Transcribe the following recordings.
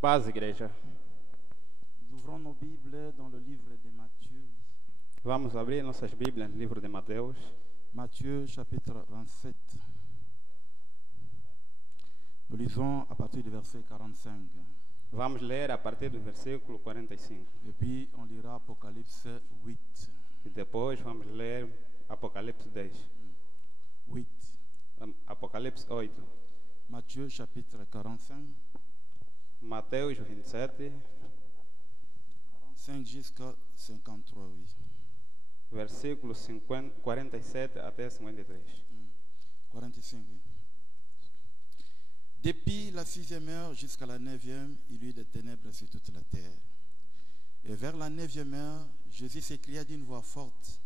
Paz, igreja. Nous ouvrons nos Bibles dans le livre de Matthieu. Vamos abrir nossas Bíblias no livro de Mateus. Matthieu chapitre 27. Nous lisons à partir du verset 45. Vamos ler a partir do versículo 45. Et puis on lira Apocalypse 8. E depois vamos ler Apocalipse 10. 8. Apocalipse 8. Matthieu chapitre 45. Mateus 27. 45 jusqu'à 53, oui. Versículo 47 até 53. 45, oui. Depuis la 6e heure jusqu'à la 9e, il y eut des ténèbres sur toute la terre. Et vers la 9e heure, Jésus s'écria d'une voix forte,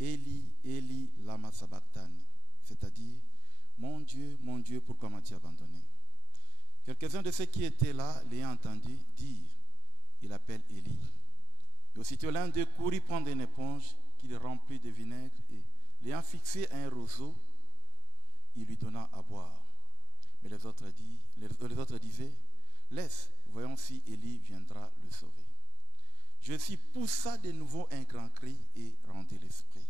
Eli, Eli, lama sabachthani, c'est-à-dire, mon Dieu, pourquoi m'as-tu abandonné? Quelques-uns de ceux qui étaient là l'ayant entendu dire, il appelle Élie. Et aussitôt l'un d'eux courut prendre une éponge qu'il remplit de vinaigre et, l'ayant fixé à un roseau, il lui donna à boire. Mais les autres disaient, laisse, voyons si Élie viendra le sauver. Jésus poussa de nouveau un grand cri et rendit l'esprit.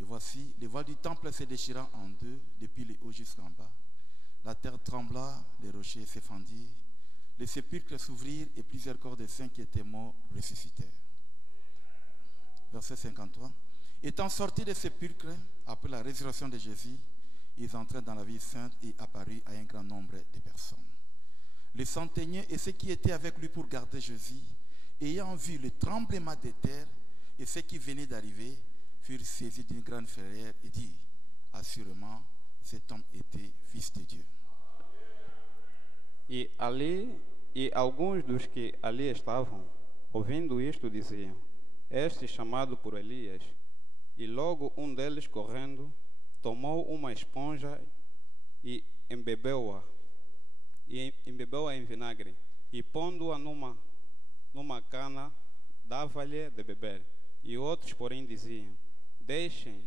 Et voici, les voiles du temple se déchirant en deux, depuis le haut jusqu'en bas. La terre trembla, les rochers se fendirent, les sépulcres s'ouvrirent et plusieurs corps de saints qui étaient morts ressuscitèrent. Verset 53. Étant sortis des sépulcres, après la résurrection de Jésus, ils entrèrent dans la ville sainte et apparurent à un grand nombre de personnes. Les centeniers et ceux qui étaient avec lui pour garder Jésus, ayant vu le tremblement de terre et ceux qui venaient d'arriver, furent saisis d'une grande frayeur et dirent, assurément, cet homme était fils de Dieu. E alguns dos que ali estavam, ouvindo isto, diziam, este chamado por Elias. E logo deles, correndo, tomou uma esponja e embebeu-a em vinagre, e pondo-a numa cana, dava-lhe de beber. E outros, porém, diziam, deixem,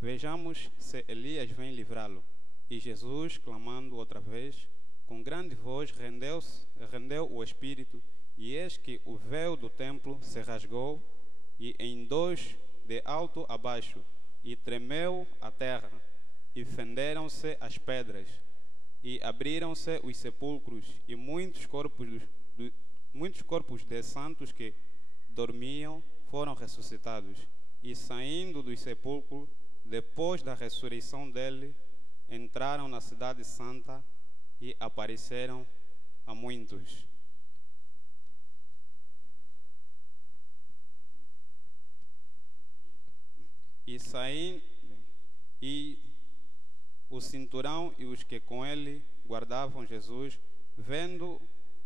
vejamos se Elias vem livrá-lo. E Jesus, clamando outra vez, com grande voz, rendeu o espírito, e eis que o véu do templo se rasgou, e em dois, de alto a baixo, e tremeu a terra, e fenderam-se as pedras, e abriram-se os sepulcros, e muitos corpos de santos que dormiam foram ressuscitados, e saindo dos sepulcros, depois da ressurreição dele, entraram na cidade santa e apareceram a muitos. E o cinturão e os que com ele guardavam Jesus, vendo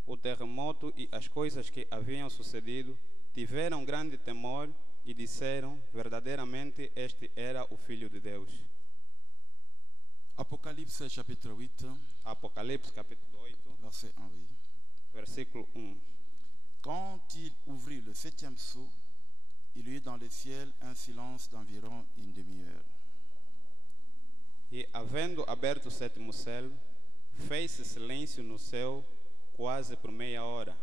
o terremoto e as coisas que haviam sucedido, tiveram grande temor e disseram, verdadeiramente este era o Filho de Deus. Apocalypse chapitre 8. Apocalipse capítulo 8, verset 1. Oui. versículo 1. Quand il ouvrit le 7e sceau, il y eut dans le ciel un silence d'environ une demi-heure. E havendo aberto o sétimo selo, fez-se silêncio no céu quase por meia hora.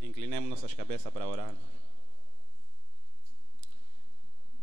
Inclinemos nossas cabeças para orar.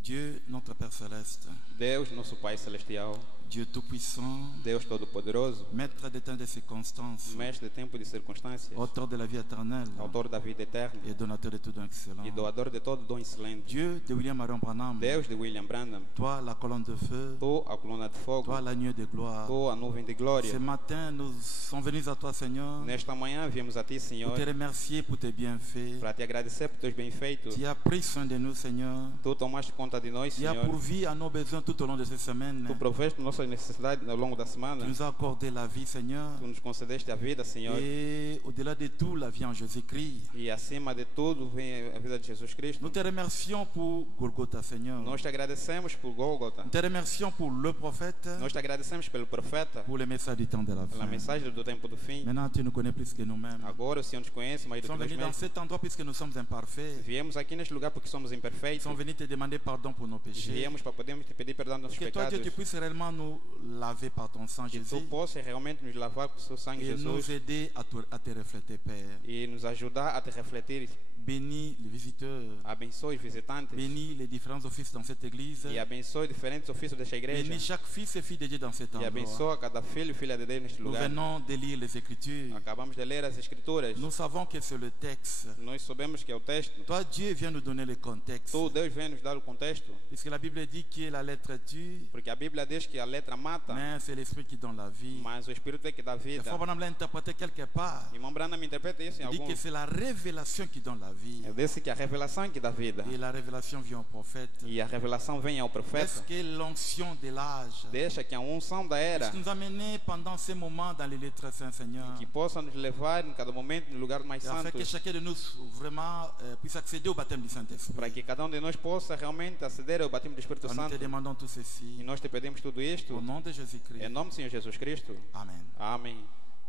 Dieu, notre Père Céleste, Deus, nosso Pai Celestial, Dieu Tout-Puissant, Deus Todo-Poderoso, Maître des temps et des circonstances, mestre de tempo e de circunstâncias, Auteur de la vie éternelle autor da vida eterna et donateur de tout don excellent. e doador de todo dom excelente. Dieu de William Marion Branham, Deus de William Branham, toi la colonne de feu, tu a coluna de fogo, toi l'agneau de gloire. tu a nuvem de glória. Ce matin, nous sommes venus à toi, Seigneur, Nesta manhã viemos a ti, pour Senhor, te remercier pour tes bienfaits. para te agradecer por teus bem-feitos. Tu as pris soin de nous, Seigneur. Tu tomaste conta de nós, Tu as Senhor. pourvu à nos besoins tout au long de cette semaine. Tu proveste nossas necessidades ao longo da semana. Tu nous as accordé la vie, Seigneur. Tu nos concedeste a vida, Senhor. Et au-delà de tout, la vie en Jésus-Christ. E acima de tudo vem a vida de Jesus Cristo. Nous te remercions pour Golgotha, Seigneur. Nós te agradecemos por Gólgota. Nous te remercions pour le prophète, Nós te agradecemos pelo profeta, pour le message du temps de la pela fin. mensagem do tempo do fim. Maintenant, tu nous connais plus que nous-mêmes. Agora o Senhor nos conhece mais Nous do que sommes nós venus dans mesmos. cet endroit puisque nous sommes imparfaits. Viemos aqui neste lugar porque somos Nous imperfeitos. sommes venus te demander pardon pour nos péchés. Viemos para podermos te pedir perdão dos nossos Que toi, Dieu, pecados. tu puisses réellement nous laver par ton sang, Que tu Jésus, possas realmente nos lavar com o seu sangue, et nous Jesus. aider à te refléter, Père. E nos ajudar a te refletir. Bénis les visiteurs, Abençoe os visitantes. bénis les différents offices dans cette église, E abençoe diferentes ofícios desta igreja. bénis chaque fils et fille de Dieu dans cet E endroit. abençoa cada filho e filha de Deus neste Nous lugar. venons de lire les Écritures. Acabamos de ler as Escrituras. Nous savons que c'est le texte. Nós sabemos que é o texto. Toi, Dieu, viens nous donner le contexte. Tu, Deus, vem nos dar o contexto. Puisque la Bible dit que la lettre tue, Porque a Bíblia diz que a letra mata, mais c'est l'esprit qui donne la vie. mas o Espírito é que dá Le vida. frère Branham l'a interprété quelque part. Irmão Branham interpreta isso em Il dit algum. que c'est la révélation qui donne la vie. Ele disse que a revelação é que dá vida. Et la révélation vient au prophète. E a revelação vem ao Est-ce profeta. que l'onction de l'âge Deixa que a unção da era puisse nous amener pendant ces moments dans les lettres saints, Seigneur, que possa nos levar em cada momento no lugar mais et afin que santo, chacun de nous vraiment puisse accéder au baptême du Saint-Esprit. para que cada de nós possa realmente aceder ao batismo do Espírito Nous Santo. te demandons tout E ceci nós te pedimos tudo isto au nom de Jésus-Christ. em nome do Senhor Jesus Cristo. Amen. Amém.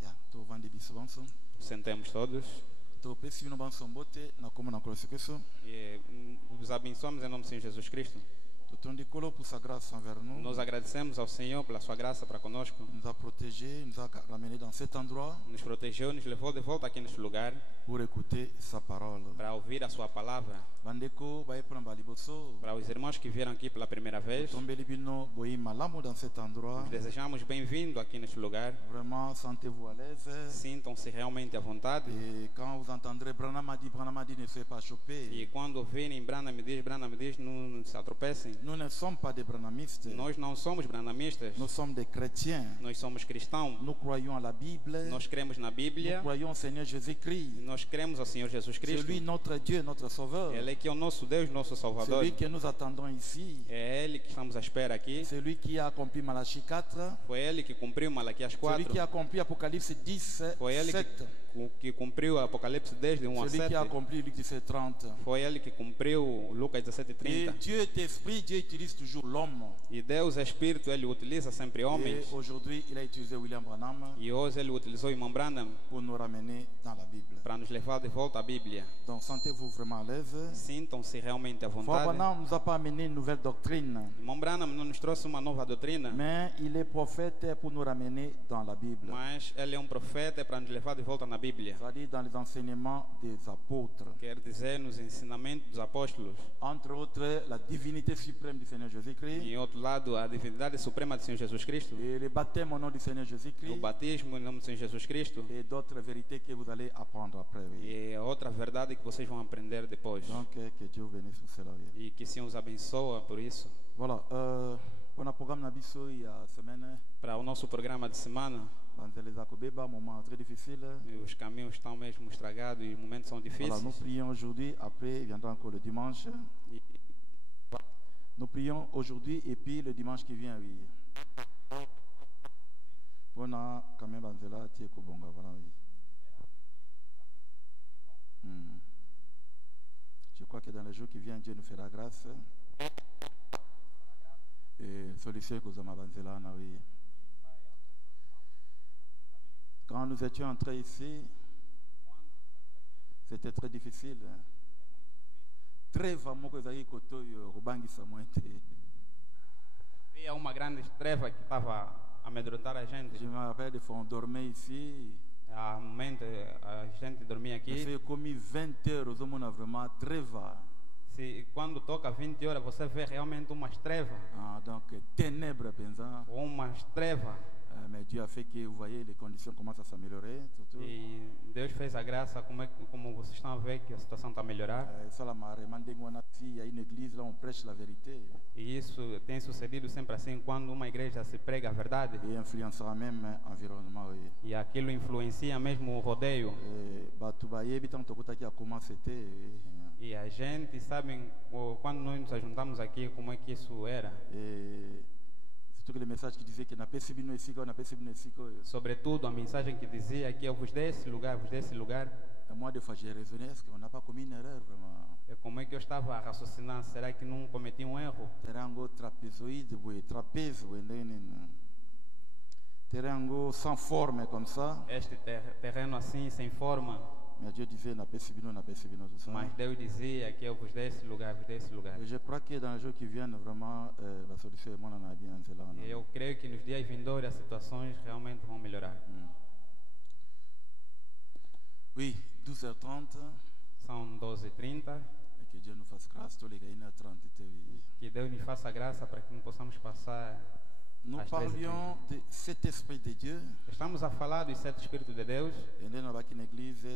Yeah. To vandi biso banso. Sentemos todos To pesi no banso mbote na komo na kolose keso. e os abençoamos em nome do Senhor Jesus Cristo. To tondi kolo pour sa grâce envers nous. Nós agradecemos ao Senhor pela sua graça para conosco. Nous a protégés, nous a ramenés dans cet endroit Nos protegeu, nos levou de volta aqui neste lugar pour écouter sa parole. para ouvir a sua palavra. Bandeko baye pour baliboso. Para os irmãos que vieram aqui pela primeira vez, Tombeli bino boyi malamu dans cet endroit. nós desejamos bem-vindo aqui neste lugar. Vraiment, sentez-vous à l'aise. Sintam-se realmente à vontade. Et quand vous entendrez Branham a dit, ne soyez pas chopés. E quando ouvirem Branham me diz, não se atropecem. Nous ne sommes pas des branhamistes. Nós não somos branamistas, Nous sommes des chrétiens. nós somos cristãos. Nous croyons à la Bible. Nós cremos na Nous Bíblia, croyons au Seigneur Jésus-Christ. nós cremos ao Senhor Jesus C'est Cristo. lui notre Dieu, notre Sauveur. Ele é que é o nosso Deus, nosso C'est Salvador. lui que nous attendons ici. É Ele que estamos à espera aqui. C'est lui qui a accompli Malachie 4. Foi Ele que cumpriu Malaquias C'est lui 4. qui a accompli Apocalypse 10, Foi Ele 7. que cumpriu Apocalipse 10, de 1 a C'est lui qui a 7. accompli Luc 17, 30. Foi Ele que cumpriu Lucas 17 e Et 30. Dieu est esprit, Dieu utilise toujours l'homme. E Deus é Espírito, Ele utiliza sempre homens. Et aujourd'hui, il a utilisé William Branham E hoje Ele utilizou o irmão Branham pour nous ramener dans la Bible. para nos levar de volta à Bíblia. Donc sentez-vous vraiment à l'aise. Sintam-se realmente à Frère vontade. Branham ne nous a pas amené une nouvelle doctrine, Irmão Branham não nos trouxe uma nova doutrina, mais il est prophète pour nous ramener dans la Bible. mas Ele é um profeta para nos levar de volta na Bíblia. C'est-à-dire dans les enseignements des apôtres. Quer dizer, nos ensinamentos dos apóstolos. Entre autres, la divinité suprême du Seigneur E Jésus-Christ em outro lado, a divindade suprema do Senhor Jesus Cristo. et le baptême au nom du Seigneur O Jésus-Christ batismo em nome do Senhor Jesus Cristo. et d'autres vérités que vous allez apprendre après. Oui. E a outra verdade que vocês vão aprender depois. Donc, que Dieu vous bénisse pour cela. Oui. E que o Senhor os abençoa por isso. Voilà. Pour le programme Nabiso, il y a semaine, Para o nosso programa de semana, un moment très difficile. os caminhos estão mesmo estragados e os momentos são Voilà, difíceis. nous prions aujourd'hui, après il viendra encore le dimanche. E Nous prions aujourd'hui et puis le dimanche qui vient, oui. Bona quand même banzela tie ko bonga voilà oui. Je crois que dans les jours qui viennent, Dieu nous fera grâce. Et solution que nous banzela na oui. Quand nous étions entrés ici, c'était très difficile. Treva moko ezali kotoyo kobangisa mwete. havia uma grande treva que estava a amedrontar a gente. Je me rappelle, des fois on dormait ici. Há momento a gente dormia J'ai aqui. fait comme 20 heures, on a vraiment treva. Se quando toca 20 horas você vê realmente umas trevas, Ah, donc, ténèbres pensant. umas trevas. Mais Dieu a fait que, vous voyez, les conditions commencent à s'améliorer. Surtout. E Deus fez a graça, como vocês estão a ver que a situação está a melhorar. Ça, la marée, il y a une église, là, on prêche la vérité. E isso tem sucedido sempre assim, quando uma igreja se prega a verdade. Et influencera même l'environnement. Oui. E aquilo influencia mesmo o rodeio. Comment c'était. E a gente sabe, quando nós nos juntamos aqui, como é que isso era. Et surtout que le message qui disait que n'a pas subi nos ici, on n'a pas subi nos ici. Sobretudo a mensagem que dizia que eu vos dei esse lugar, vos dei esse lugar. Moi, des fois, j'ai raisonné, est-ce qu'on n'a pas commis une erreur vraiment? E como é que eu estava a raciocinar? Será que não cometi um erro? Terrango trapézoïde, oui, trapèze, oui, terrango sans forme comme ça. Este terreno assim, sem forma. Mais Dieu disait, n'a pas subi nous, tout ça. Mas Deus dizia que eu vos dei esse lugar, vos dei esse lugar. Et je crois que dans les jours qui viennent, vraiment, la solution est moins en a bien. E eu creio que nos dias vindouros as situações realmente vão melhorar. Oui, 12h30. São 12h30. Et que Dieu nous fasse grâce, tous les gars, 1h30. Que Deus nos faça graça para que não possamos passar. Nous parlions de cet esprit de Dieu. Estamos a falar do sete Espírito de Deus. Et nous avons une église,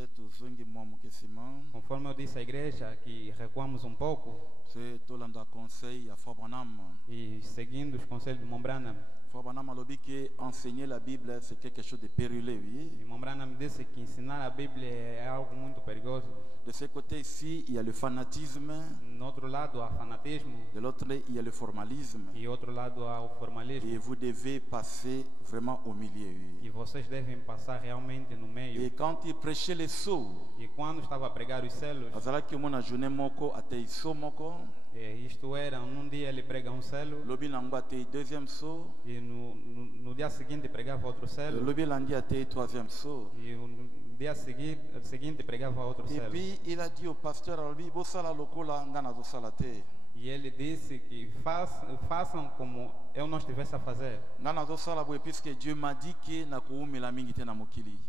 Conforme eu disse à igreja que recuamos um pouco. c'est tout le conseil à Fabranham. E seguindo os conselhos de Mombrana. Fabranham a dit que enseigner la Bible c'est quelque chose de périlleux, oui. E Mombrana me disse que ensinar a Bíblia é algo muito perigoso. De ce côté ici, il y a le fanatisme. No outro lado há fanatismo. De l'autre, il y a le formalisme. E outro lado há o formalismo. Et vous devez passer vraiment au milieu. Oui. E vocês devem passar realmente no meio. Et quand il prêchait les sceaux, E quando estava a pregar os selos, isto era, num dia ele prega um selo, deuxième sceau, e no dia seguinte pregava outro selo, troisième sceau. e no dia seguinte pregava outro Et selo. puis il a dit au pasteur, E ele disse que façam como eu não estivesse a fazer. puisque Dieu m'a dit que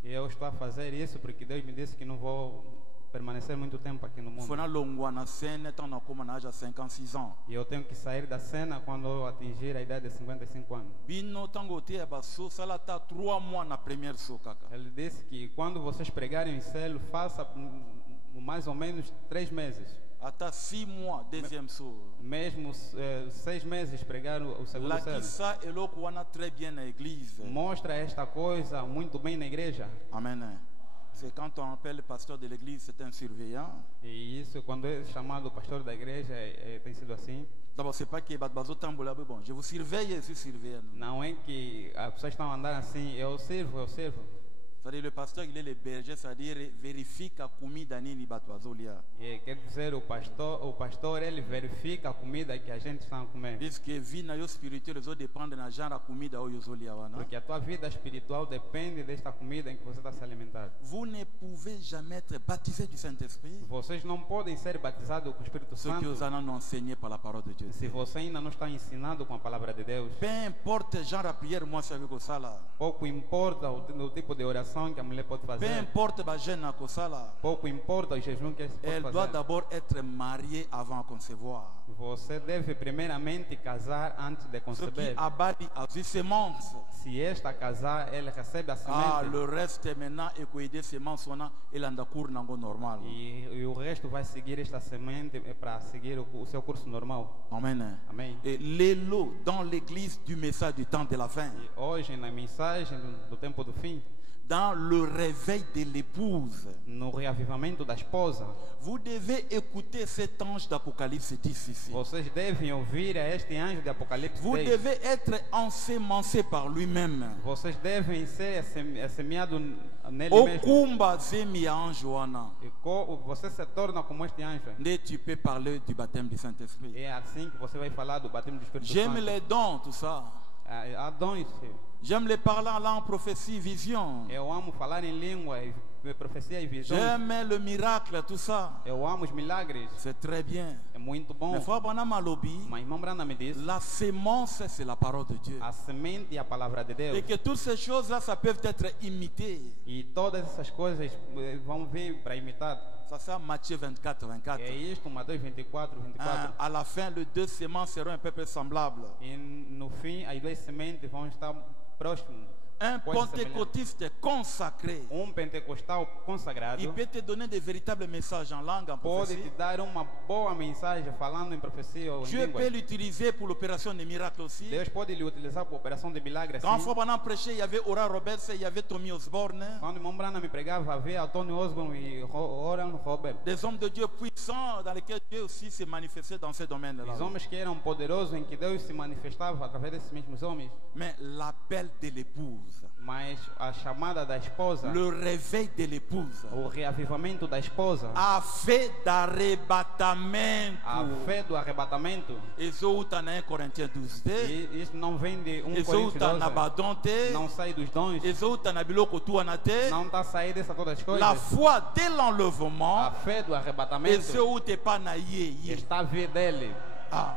E eu estou a fazer isso porque Deus me disse que não vou permanecer muito tempo aqui no mundo. E eu tenho que sair da cena quando eu atingir a idade de 55 anos. Ele disse que quando vocês pregarem o selo, faça mais ou menos 3 meses. Até 6 mois, deuxième saut. Mesmo 6 meses pregar o segundo selo. Très bien na église. Mostra esta coisa muito bem na igreja. Amen. C'est quand on appelle le pasteur de l'église, c'est un surveillant. E isso, quando é chamado pastor da igreja, tem sido assim. D'abord, c'est pas que bon, je vous surveille, je suis surveillant. Não é que as pessoas estão a andar assim, eu sirvo. C'est-à-dire le pasteur, il est le berger, c'est-à-dire vérifie que a comida nini batwazolia. E quer dizer, o pastor ele verifica a comida que a gente está a comer. Puisque vie na yo spirituel, zo dépendre na genre a comida o yozolia wana. Porque a tua vida espiritual depende desta comida em que você está se alimentando. Vous ne pouvez jamais être baptisé du Saint-Esprit. Vocês não podem ser batizados com o Espírito Santo. Ce que vous en enseigné par la parole de Dieu. Se você ainda não está ensinado com a palavra de Deus. Peu importe genre a prière, moi c'est avec ça. Pouco importa o tipo de oração que a mulher pode fazer. Peu importe ba jeûne na kosala. Pouco importa o jejum que pode fazer. Elle doit d'abord être mariée avant de concevoir. Você deve primeiramente casar antes de conceber. Ce qui abadi a vu semence. Se esta casar, ele recebe a semente. Le reste maintenant é cuidar semence ona, ele anda curso nango normal. E o resto vai seguir esta semente para seguir o seu curso normal. Amen. Amém. Et l'élo dans l'église du message du temps de la fin. E hoje na mensagem do tempo do fim. Dans le réveil de l'épouse, no reavivamento da esposa, vous devez écouter cet ange d'Apocalypse 10 ici. Vocês devem ouvir a este anjo de Apocalipse 10. Vous devez être ensemencé par lui-même. Vocês devem ser semeado nele mesmo. Okumba zemi anjo wana. E você se torna como este anjo. Tu peux parler du baptême du Saint-Esprit. É assim que você vai falar do batismo do Espírito Santo. J'aime les dons, tout ça. Há dons. J'aime les parler en langue, prophétie, vision. Eu amo falar em língua, profecia e visões. J'aime le miracle, tout ça. Eu amo os milagres. C'est très bien. É muito bom. Mais frère Branham Malobi, Mas irmão Branham me disse, la sémence, c'est la parole de Dieu. a semente e a palavra de Deus. Et que toutes ces choses-là, ça peut être imité. E todas essas coisas vão vir para imitar. Ça c'est Matthieu 24, 24. É isto, Mateus 24, 24. À la fin, les deux semences seront un peu semblables. E no fim, as duas sementes vão estar próximas. Un pentecôtiste consacré, Pentecostal consagrado il peut te donner des véritables messages en langue, en pode prophétie. te dar uma boa mensagem falando em profecia ou em Dieu peut línguas. l'utiliser pour l'opération des miracles aussi. Deus pode lhe utilizar para operação de milagres. Quand Frère Branham prêchait, il y avait Oral Roberts, il y avait Tommy Osborne, Quando o irmão Branham me pregava, havia Tony Osborne e Oral Robert. des hommes de Dieu puissants dans lesquels Dieu aussi s'est manifesté dans ces domaines-là. Os homens que eram poderosos, em que Deus se manifestava através desses mesmos homens. Mais l'appel de l'épouse, Mas a chamada da esposa, le réveil de l'épouse, o reavivamento da esposa, a fé d'arrebatamento. a fé do arrebatamento, Eso está em 1 Coríntios 12. e isso não vem de 1 Eso Coríntios está na 12, badonte. não sai dos dons, Eso está na biloko tua na te. não está a sair dessas todas as coisas. La foi dès A l'enlèvement. fé do Et arrebatamento ce où t'es pas na ye. está a vir dele. Ah.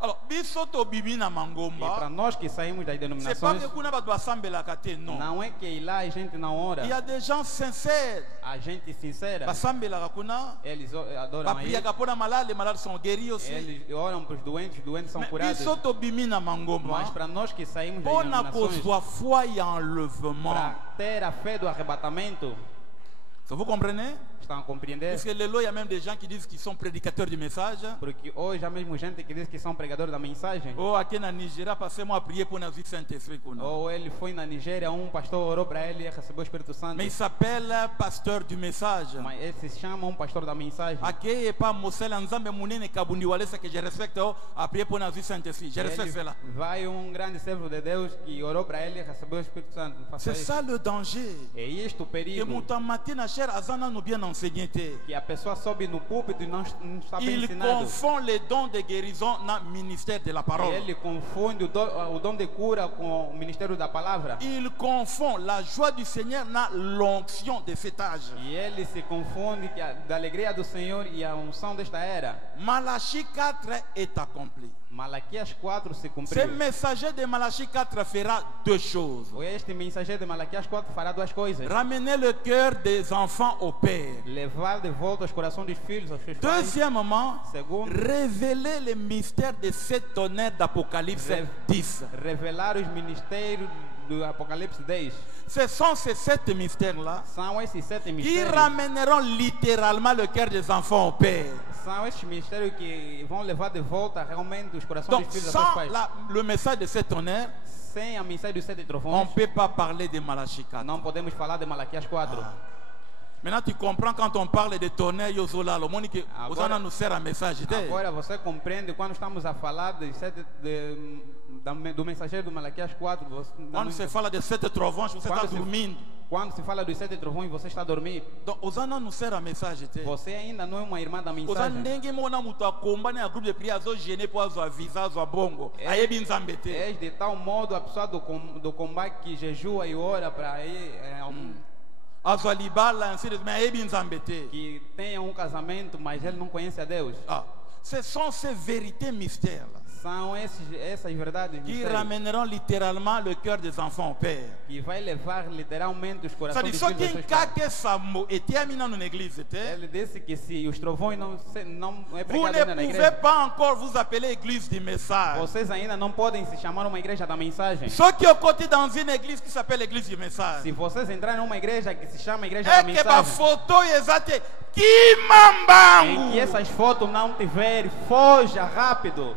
Alors, biso to bibi na E para mangomba. nós que saímos das C'est pas denominações, que kuna ba doit sambela kate, non. não é que ir lá a gente não ora. Il y a des gens sincères. A gente sincera, Ba sambela kuna. eles adoram Ba a priya ele. kapona malade, les malades sont guéris aussi. Eles oram para os doentes são Mais curados. biso to bibi na mangomba. Mas para nós que saímos das Pona denominações, kozwa foi et enlèvement. para ter a fé do arrebatamento, Vous comprenez? estão a compreender? Parce que il y a même des gens qui disent qu'ils sont prédicateurs du message. Porque hoje há mesmo gente que diz que são pregadores da mensagem. Oh, aqui na Nigéria, passez-moi à prier pour notre Saint-Esprit. Ou ele foi na Nigéria, pastor orou para ele e recebeu o Espírito Santo. Mais il s'appelle pasteur du message. Mas ele se chama pastor da mensagem. Aqui é pas Moselle Nzambe Munene Kabundi Walesa que je respecte à prier pour notre Saint-Esprit. Je respecte cela. Vai grande servo de Deus que orou para ele e recebeu o Espírito Santo. Faça C'est isso. ça le danger. É isto o Que perigo. mon matin na cher azana nous bien enseigné. Que a pessoa sobe no púlpito e não está bem Il ensinado. confond les dons de guérison dans le ministère de la E parole. ele confunde o dom de cura com o ministério da palavra. Il confond la joie du Seigneur dans l'onction de cet âge. E ele se confunde da alegria do Senhor e a unção desta era. Malachie 4 est accompli. Malaquias 4 se Ce cumpriu. messager de Malachie 4 fera deux choses. Este mensageiro de Malaquias 4 fará duas coisas. Ramener le cœur des enfants au Père. Levar de volta os corações dos filhos aos seus pais. Deuxièmement, Segundo, révéler les mystères de sept tonnerres d'Apocalypse 10. revelar os ministérios do Apocalipse 10. Ce sont ces sept mystères-là São esses 7 qui mistérios. ramèneront littéralement le cœur des enfants au Père. São esses mistérios que vão levar de volta realmente os corações Donc, dos filhos aos seus sans pais. le message de sept tonnerres, Sem a mensagem dos 7 on ne trovões, peut pas parler de Malachie 4. não podemos falar de Malaquias 4. Maintenant, tu comprends quand on parle de tonnerres, Yozola, le monde qui Agora- nous sert un message. Agora você compreende quando estamos a falar do mensageiro do Malaquias 4. Quando se fala de sept trovões, você está Quando se- dormindo. Quando se fala dos 7 trovões, você está a dormir. Donc, Osana nous sert un message. Você ainda não é uma irmã da Osana mensagem. ndenge mona mutu akomba na groupe de prière azo gêné pour azo avisa azo bongo. Ayebi nzambe te. És de tal modo a pessoa do combate que jejua e ora para ir Azo libala ainsi de suite, mais ayebi nzambe te. que tenha casamento, mas ele não conhece a Deus. Ah, ce sont ces vérités mystères là São essas verdades qui mistérios ramèneront littéralement le cœur des enfants au Père. que vai levar literalmente os Ça corações dit, dos ce filhos qui aos seus pais. que samo était amina dans l'église. Ele disse que se os trovões não é Vous pregado ne ainda na pouvez igreja, pas encore vous appeler église du message. vocês ainda não podem se chamar uma igreja da mensagem. Ceux qui ont côté dans une église qui s'appelle l'église du message. Se vocês entrarem numa igreja que se chama igreja da Et que ma mensagem, photo exate em Kimambangu. que essas fotos não tiverem, foja rápido.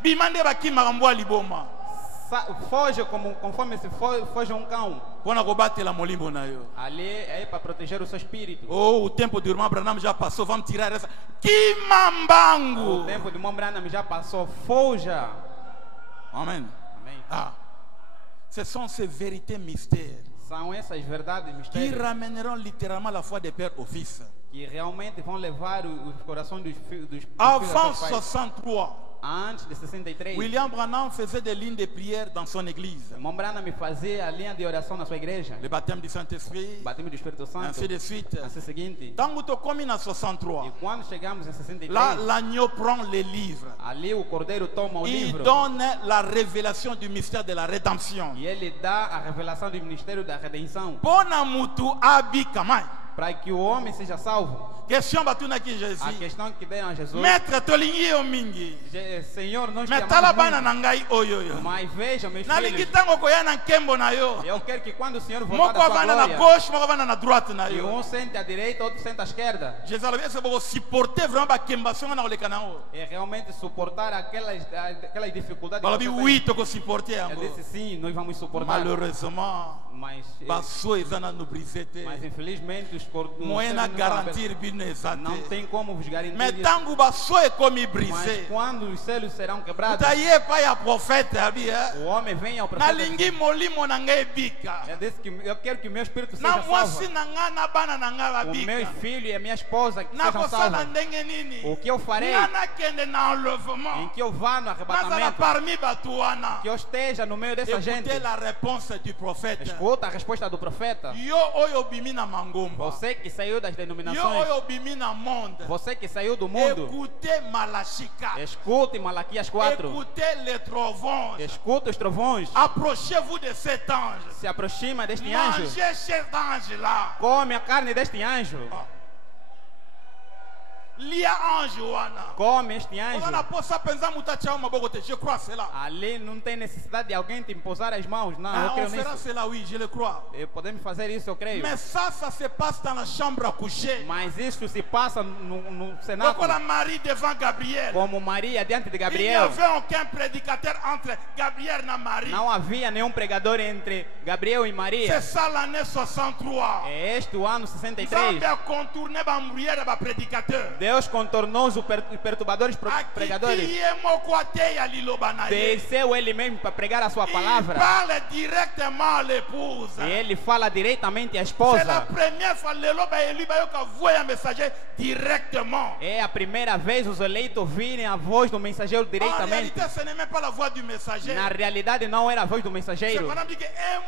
Bimande ba Kimambo liboma. Foge conforme se foge cão. Pona kobatela molimbo na yo. Ali é para proteger o seu espírito. Oh, o tempo do irmão Branham já passou, vamos tirar essa. O Kimambangu. tempo de irmão Branham já passou. Foja. Amen. Amém. Ah. Ce sont ces vérités mystères São essas verdades qui mistérios ramèneront littéralement la foi des pères au fils. que realmente vão levar os corações dos filhos Avant aos seus pais. 63, antes de 63, William Branham faisait des lignes de prière dans son église. irmão Branham me fazia a linha de oração na sua igreja. Le baptême du Saint-Esprit, Batismo do Espírito Santo. ainsi de suite. Assim seguinte. Tango to komi na 63. E quando chegamos em 63, Là, l'agneau prend les livres. ali o cordeiro toma o Il livro donne la révélation du mystère de la rédemption. e ele dá a revelação do ministério da redenção Bona mutu abi kamai. para que o homem seja salvo. Question batuna ki A Jésus. questão que deram a Jesus, Maître tolingi yo mingi. Senhor, nós te Mais tala bana amamos na ngai oyo yo. muito, mas veja meus Nalingi filhos, tango koya na nkembo na yo. eu quero que quando o Senhor voltar Moko da sua avanda na glória, gauche, moko avanda na droite na e yo. um sente à direita, outro sente à esquerda, Jésus alobi ese boko supporter vraiment ba kembation na koleka na o. e realmente suportar aquelas dificuldades. Balobi que você oui toko supporter tem. yango. Eu disse sim, nós vamos suportar, Malheureusement, baso eza na no brisete. mas infelizmente os corpos Moyen na garantir bino eza não te. tem como vos garantir Mais isso. tango baso ekomi Mas brisé. quando os selos serão quebrados, Taye pa ya prophète abi o homem vem ao profeta. nalingi molimo na ngai ebika. Eu disse que eu quero que o meu espírito Na seja mwasi salvo. na ngai na bana na ngai O meu babika. filho e a minha esposa que sejam Nakosala salvos. ndenge nini? O que eu farei Nga nakende na em enlèvement. que eu vá no Nazala arrebatamento, parmi bato wana. que eu esteja no meio dessa gente. Écoutez la réponse du prophète. Escuta a resposta do profeta. Yo oyo bimi na mangomba. Você que saiu das Yo denominações, oyo bimi na monde. você que saiu do mundo, Écoutez Malachika. escute Malaquias 4. Écoutez les trovons. Escuta os trovões. Approchez-vous de cet ange. Se aproxima deste anjo. Mangez cet ange là. Come a carne deste anjo. Lia ange wana. Come este anjo. Wana posa pensa mutacha maboko te. Je crois cela. Ali não tem necessidade de alguém te imposar as mãos. Não, eu On creio fera nisso. cela, oui, je le crois. Podemos fazer isso, eu creio. Mais ça se passe dans la chambre à coucher. Mas isso se passa no Donc cenáculo. la Marie devant Gabriel. Como Maria diante de Il n'y Gabriel. avait aucun prédicateur entre Gabriel et Marie. Não havia nenhum pregador entre Gabriel e Maria. C'est ça l'année 63. É este o ano 63. Zambé a contourné la mourière et prédicateur. Deus contornou os perturbadores pregadores. Desceu ele mesmo para pregar a sua Il palavra. parle directement à l'épouse. E ele fala diretamente à C'est la esposa. première fois que l'élu a envoyé un messager directement. É a primeira vez os eleitos virem a voz do mensageiro En diretamente. réalité, ce n'est même pas la voix du messager. Na realidade não era a voz do C'est mensageiro. pendant que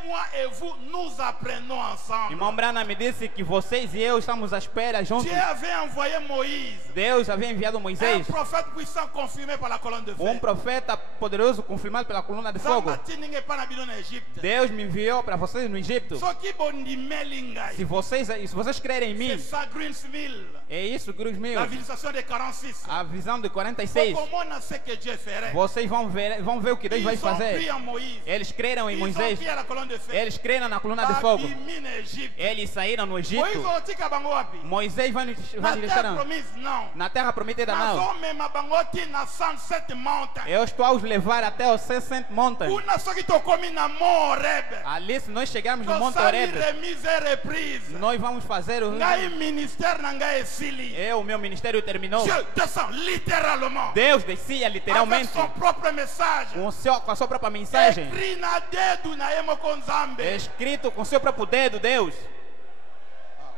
moi et vous, nous apprenons ensemble. Irmão Branham me disse que vocês e eu estamos à espera juntos. Dieu avait envoyé Moïse, Deus havia enviado un Moisés, prophète puissant confirmé par la colonne de feu. profeta poderoso confirmado pela coluna de fogo. Zambati ninge pa na bino na Égypte. Deus me enviou para vocês no Egito. Soki bondimeli ngai. Se vocês crerem em C'est mim, ça Greensville. é isso, Cruz Mil, La civilisation de 46. a visão de 46. Comment ce que Dieu ferait? Vocês vão ver o que Deus vai Ils ont cru fazer. en Moïse. Eles creram em Ils ont Moisés. cru à la colonne de feu. Eles creram na coluna de fogo. Babimi na Égypte. Eles saíram no Egito. Moïse otika bango wapi? Moisés vai Na nos terre deixar promise, non. na terra prometida, não. Nazomema bango ti na 107 mountains. Eu estou a os levar até os 600 Mountains. Kuna soki tokomi na Mont Horeb. Ali, se nós chegarmos no Monte Tosali Horeb, remise et reprise. nós vamos fazer o. Ngai ministère na ngai esili. O meu ministério terminou. Dieu descend littéralement. Deus descia Avec literalmente son propre message. com a sua própria mensagem. Écrit na dedo na ye moko nzambe. Escrito com seu próprio dedo, Deus.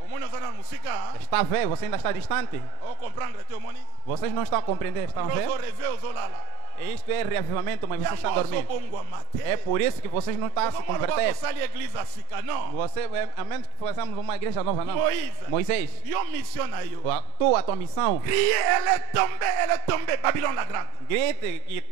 Omoni oza na musika, hein? Está a ver? Você ainda está distante? O comprendre te omoni. Vocês não estão a compreender, estão a ver? Ozo rêver ozolala. Isto é reavivamento, mas vocês estão a dormir. Ozobongwama te. É por isso que vocês não estão a se Ozomona converter. tosali église Africa, non. Você, a menos que façamos uma igreja nova, não. Moïse. Moisés, Yo mission na yo. a tua missão, Crier, elle est tombée, Babylone la grande. grite que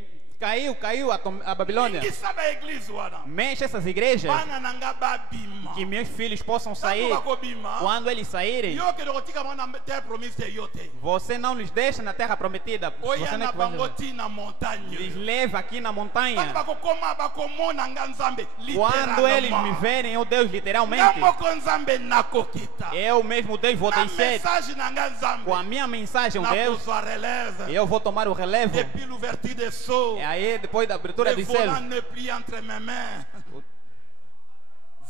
caiu a Babilônia. Ingisa ba église wana. Mexe essas igrejas, Bana nanga babima. que meus filhos possam sair. Tanto bakobima. Quando eles saírem, Yo ke dokotika mwana terre promise te yo te. você não lhes deixa na terra prometida. Oya Você não é na que vai bango levar. ti na montagne. Lhes leva aqui na montanha. Tanto bakokoma bakomona nga nzambe Quando eles me verem, eu Deus literalmente, Nga moko nzambe nakokita. eu mesmo Deus vou Na descer message na nga nzambe. com a minha mensagem, Na Deus, kozwa relève. e eu vou tomar o relevo. Depuis l'ouverture des sceaux. E aí, depois da abertura Le dos volant céus, ne plie entre mes mains.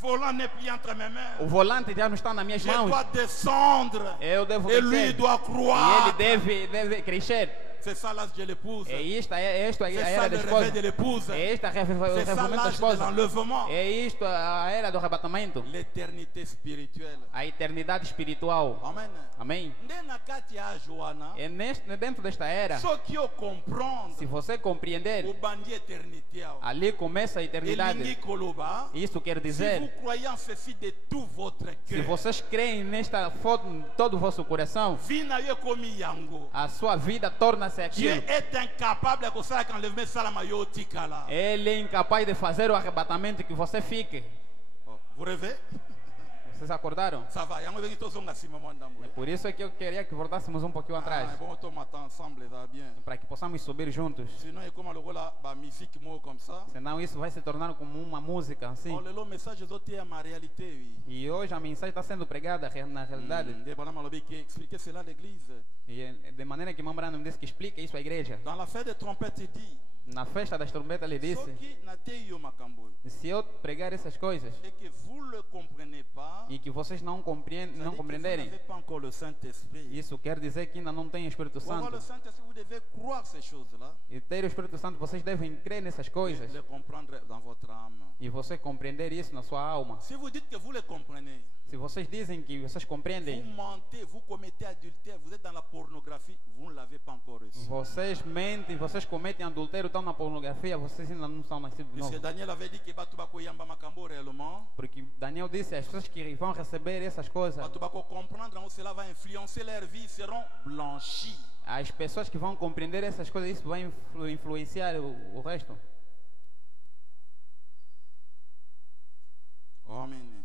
Volant ne plie entre mes mains. o volante já não está nas minhas Je mãos. dois descendre. Eu devo Et lui descer. doit E croire. ele deve crescer. C'est ça l'âge de l'épouse. É isto, é isto a C'est ça era le da réveil esposa. de l'épouse. É isto o C'est ça revivimento da l'âge de esposa. l'enlèvement. É isto a era do arrebatamento. L'éternité spirituelle. A eternidade espiritual. Amen. Amém? Nde na kati ya Joana, É dentro desta era, ceux qui ont comprendre se você compreender, au bandit éternité. ali começa a eternidade. Elingi koloba. Isso quer Si dizer, vous croyez en ceci de tout votre se cœur, vocês creem nesta foto, todo o vosso coração, vie na yo komi yango. a sua vida torna-se Dieu aquilo. est incapable de faire qu'enlèvement salama yo tikala. Ele é incapaz de fazer o arrebatamento que você fique. Oh, vous rêvez? Vocês acordaram? Ça va, yango bengi tozonga sima mwandambo. É por isso é que eu queria que voltássemos um pouquinho atrás, Ah, bon, on matin ensemble, ça va bien. para que possamos subir juntos. Sinon, il comme le là, ba musique mo comme ça. Senão isso vai se tornar como uma música assim. Oh, le message zoté à ma réalité, oui. E hoje a mensagem está sendo pregada na realidade. De bonhomme malobi qui expliquer cela à l'église. E de maneira que o Mambrano me disse que explica isso à igreja. Dans la fête des trompettes, il dit, Na festa das trombetas ele disse, Soki na te yo makambo, se eu pregar essas coisas et que vous le comprenez pas, e que vocês não ça dit que vous compreenderem, n'avez pas encore le Saint-Esprit. isso quer dizer que ainda não tem o Espírito Pour avoir Santo. le Saint-Esprit, vous devez croire ces choses-là E ter o Espírito Santo, vocês devem crer nessas coisas et les comprendre dans votre âme. e você compreender isso na sua alma. Si vous dites que vous les comprenez, Se vocês dizem que vocês vous compreendem, mentez, vous commettez adultère, vous êtes dans la pornographie, vous ne l'avez pas encore reçu. vocês mentem, vocês cometem adultério, estão na pornografia, vocês ainda não são nascidos de Puisque novo. Daniel avait dit que batu bako yamba makambo réellement, Porque Daniel disse, as pessoas que vão receber essas coisas, batu bako comprendre, hein, cela va influencer leur vie, ils seront blanchis. as pessoas que vão compreender essas coisas, isso vai influenciar o resto. Amen.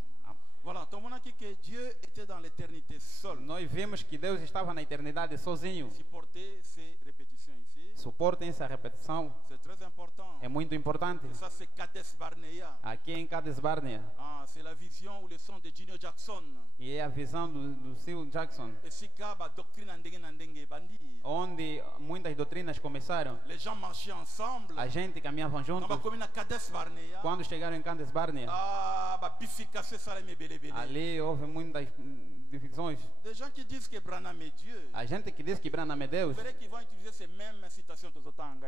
Voilà, tout le monde a dit que Dieu était dans l'éternité seul. Nós vimos que Deus estava na eternidade sozinho. Supporter ces répétitions ici, Suportem essa repetição, c'est très important. é muito importante. Et ça, c'est Kadesh Barnea. Aqui em Cades Barnea, Ah, c'est la vision ou le son de Junior Jackson. e é a visão do Phil Jackson, Et si Kaba doctrine ndengue bandi. onde muitas doutrinas começaram. Les gens marchaient ensemble. A gente caminhava Dans juntos. la commune à Kadesh Barnea. Quando chegaram em Cades Barnea, Ah, bah, bifurcation, ça, les belé. ali houve muitas divisões. Des gens qui disent que Branham est Dieu. A gente que diz que Branham é Deus, Vous verrez qu'ils vont utiliser ces mêmes citations de Zotanga.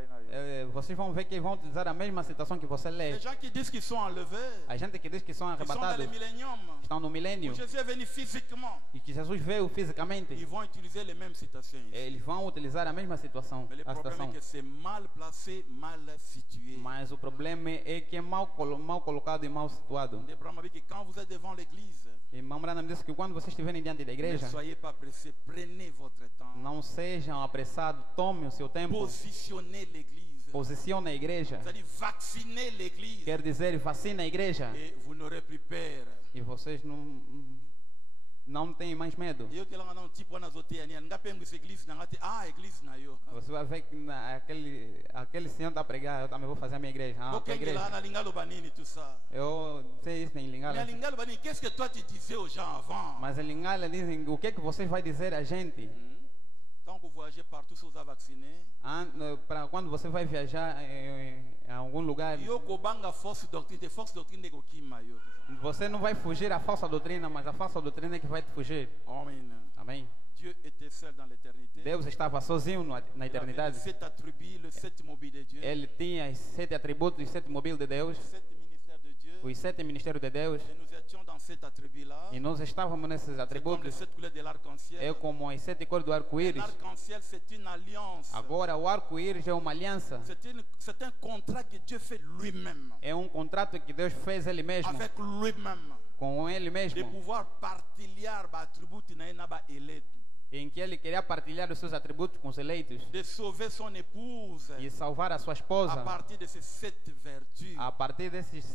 vocês vão ver que vão utilizar a mesma citação que você lê. Les gens qui disent qu'ils sont enlevés. A gente que diz que são Ils sont dans arrebatados, le millénium. estão no milênio, Jésus est venu physiquement. e que Jesus veio fisicamente. Ils vont utiliser les mêmes citations ici. Eles vão utilizar a mesma situação, Mais le a problème citação. est que c'est mal placé, mal situé. Mas o problema é que é mal colocado e mal situado. Abraham a dit que quand vous êtes devant l'église, E Mambrana me disse que quando vocês estiverem diante da ne igreja, soyez pas pressés, prenez votre temps. não sejam apressados, tomem o seu tempo, Positionnez l'église. posicione a igreja. C'est-à-dire vaccinez l'église. Quer dizer, vacina a igreja. Et vous n'aurez plus peur. E vocês não têm mais medo. Eu que lá não tipo na zoteia, ninguém pensa essa église, não tem. Ah, église na eu. Você vai ver que aquele senhor está a pregar, eu também vou fazer a minha igreja. Ah, Ok, tua que igreja. lá na lingalo banini tout ça. Eu sei isso em Lingala. Mais lingalo banini, qu'est-ce que toi tu disais aux gens avant? Mas em Lingala dizem, o que é que vocês vai dizer a gente? Tant que vous voyagez partout, si vous êtes vacciné. Para quando você vai viajar em algum lugar, Yo ko banga force doctrine de kokima yo. você não vai fugir à falsa doutrina, mas a falsa doutrina é que vai te fugir. Amen. Amém? Dieu était seul dans l'éternité. Deus estava sozinho na Il avait eternidade. les 7 attributs, le 7 mobile de Dieu. Ele tinha os 7 atributos, os 7 mobílios de Deus, Les 7 ministères de Dieu. os 7 ministérios de Deus, Et nous étions dans cet attribut-là. e nós estávamos nesses C'est comme les atributos. 7 couleurs de l'arc-en-ciel. É como as 7 cores do arco-íris. L'arc-en-ciel, c'est une alliance. Agora, o arco-íris é uma aliança. C'est un contrat que Dieu fait lui-même. É um contrato que Deus fez Ele mesmo, Avec lui-même. com Ele De mesmo, pouvoir partilhar ba attribut na naba eleito. em que Ele queria partilhar os seus atributos com os eleitos De sauver son épouse. e salvar a sua À esposa partir de ces 7 vertus. a partir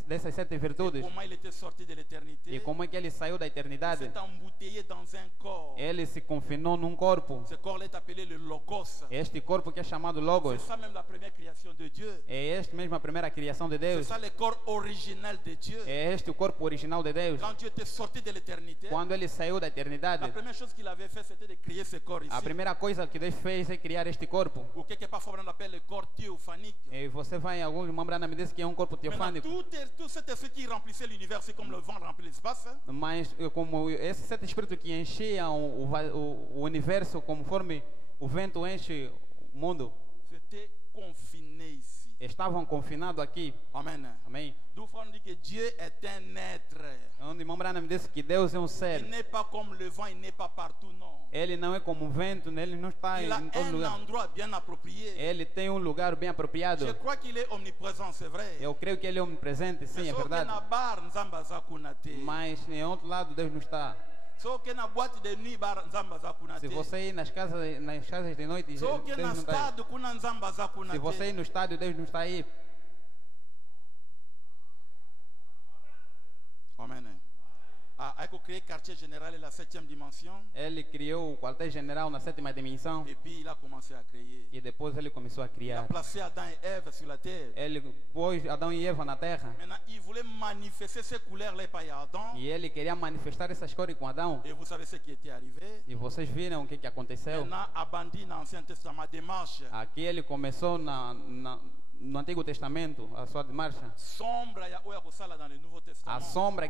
dessas 7 virtudes. Comment il était sorti de l'éternité. E como é que Ele saiu da Il eternidade? s'est embouteillé dans un corps. Ele se confinou num corpo. Ce corps est appelé le Logos. Este corpo que é chamado C'est Logos. ça même la première création de Dieu. É este mesmo a primeira criação de C'est Deus. ça le corps original de Dieu. É este o corpo original de Deus. Quand Dieu était sorti de l'éternité, Quando Ele saiu da eternidade, la première chose qu'il avait fait, c'était de créer ce corps ici. a primeira coisa que Deus fez é criar este corpo. Ou quelque part, on appelle le corps théophanique. E você vai em alguns Mambrana me disse que é um corpo Maintenant, teofânico. tout cet esprit qui remplissait l'univers, c'est comme le vent remplit l'espace. Hein? Mas como esses 7 espíritos que enchiam o universo conforme o vento enche mundo. C'était confiné ici. Estavam confinados aqui. Amen. Amém. D'où Frère nous dit que Dieu est un être. Onde irmão Branham disse que Deus é um Il ser. n'est pas comme le vent, il n'est pas partout, non. Ele não é como um vento, ele não está Il a em todo un lugar. endroit bien approprié. Ele tem um lugar bem apropriado. Je crois qu'il est omniprésent, c'est vrai. Eu creio que ele é omnipresente, sim, Mais é sauf que verdade. na bar nzamba aza kuna te. Mas em outro lado Deus não está. Sauf que na boîte de nuit bar nzamba aza kuna Se te. você ir nas casas de noite, Deus Sauf que na não está aí. stade kuna nzamba aza kuna Se você ir te. no estádio, Deus não está aí. Amen. Ah, il a créé quartier général et la 7e dimension. Ele criou o quartel-general na 7ª dimensão Et puis il a commencé à créer. e depois ele começou a Il a criar. placé Adam et Ève sur la terre. Ele pôs Adão e Eva na terra Maintenant, il voulait manifester ces couleurs-là par Adam. e ele queria manifestar essas cores com Adão. Et vous savez ce qui était arrivé. E vocês viram o que aconteceu? Maintenant, abandonne l'Ancien Testament des marches. Aqui ele começou no Antigo Testamento, a sua marcha. Sombra ya oya kosala dans le Nouveau A Testament. sombra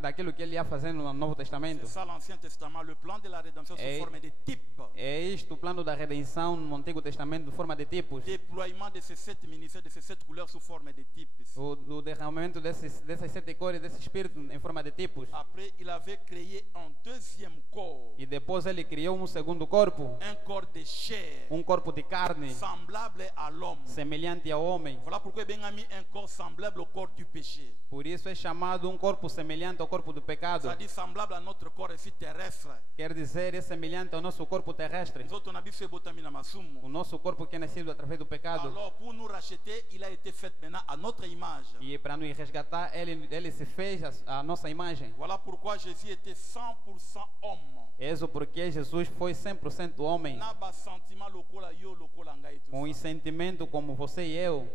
daquilo que ele ia fazendo no Novo Testamento. C'est ça l'Ancien Testament, le plan de la rédemption sous Et- forme de types. É isto o plano da redenção no Antigo Testamento, de forma de tipos. Déploiement de ces 7 ministères, de ces 7 couleurs sous forme de types. O derramamento dessas 7 cores, desse espírito em forma de tipos. Après, il avait créé un deuxième corps, E depois ele criou um segundo corpo, un corps de chair, corpo de carne, semblable à l'homme. semelhante ao homem. Voilà pourquoi Ben a mis un corps semblable au corps du péché. Por isso é chamado corpo semelhante ao corpo do pecado. C'est-à-dire semblable à notre corps ici terrestre. Quer dizer, é semelhante ao nosso corpo terrestre. Nous autres, on a vu ce botami na masumu. O nosso corpo que é nascido através do pecado. Alors, pour nous racheter, il a été fait maintenant à notre image. E para nos resgatar, ele se fez a nossa imagem. Voilà pourquoi Jésus était 100% homme. Isso porque Jesus foi 100% homem, Na ba sentiment lokola yo lokola ngai tout com ça. um sentimento como você e eu.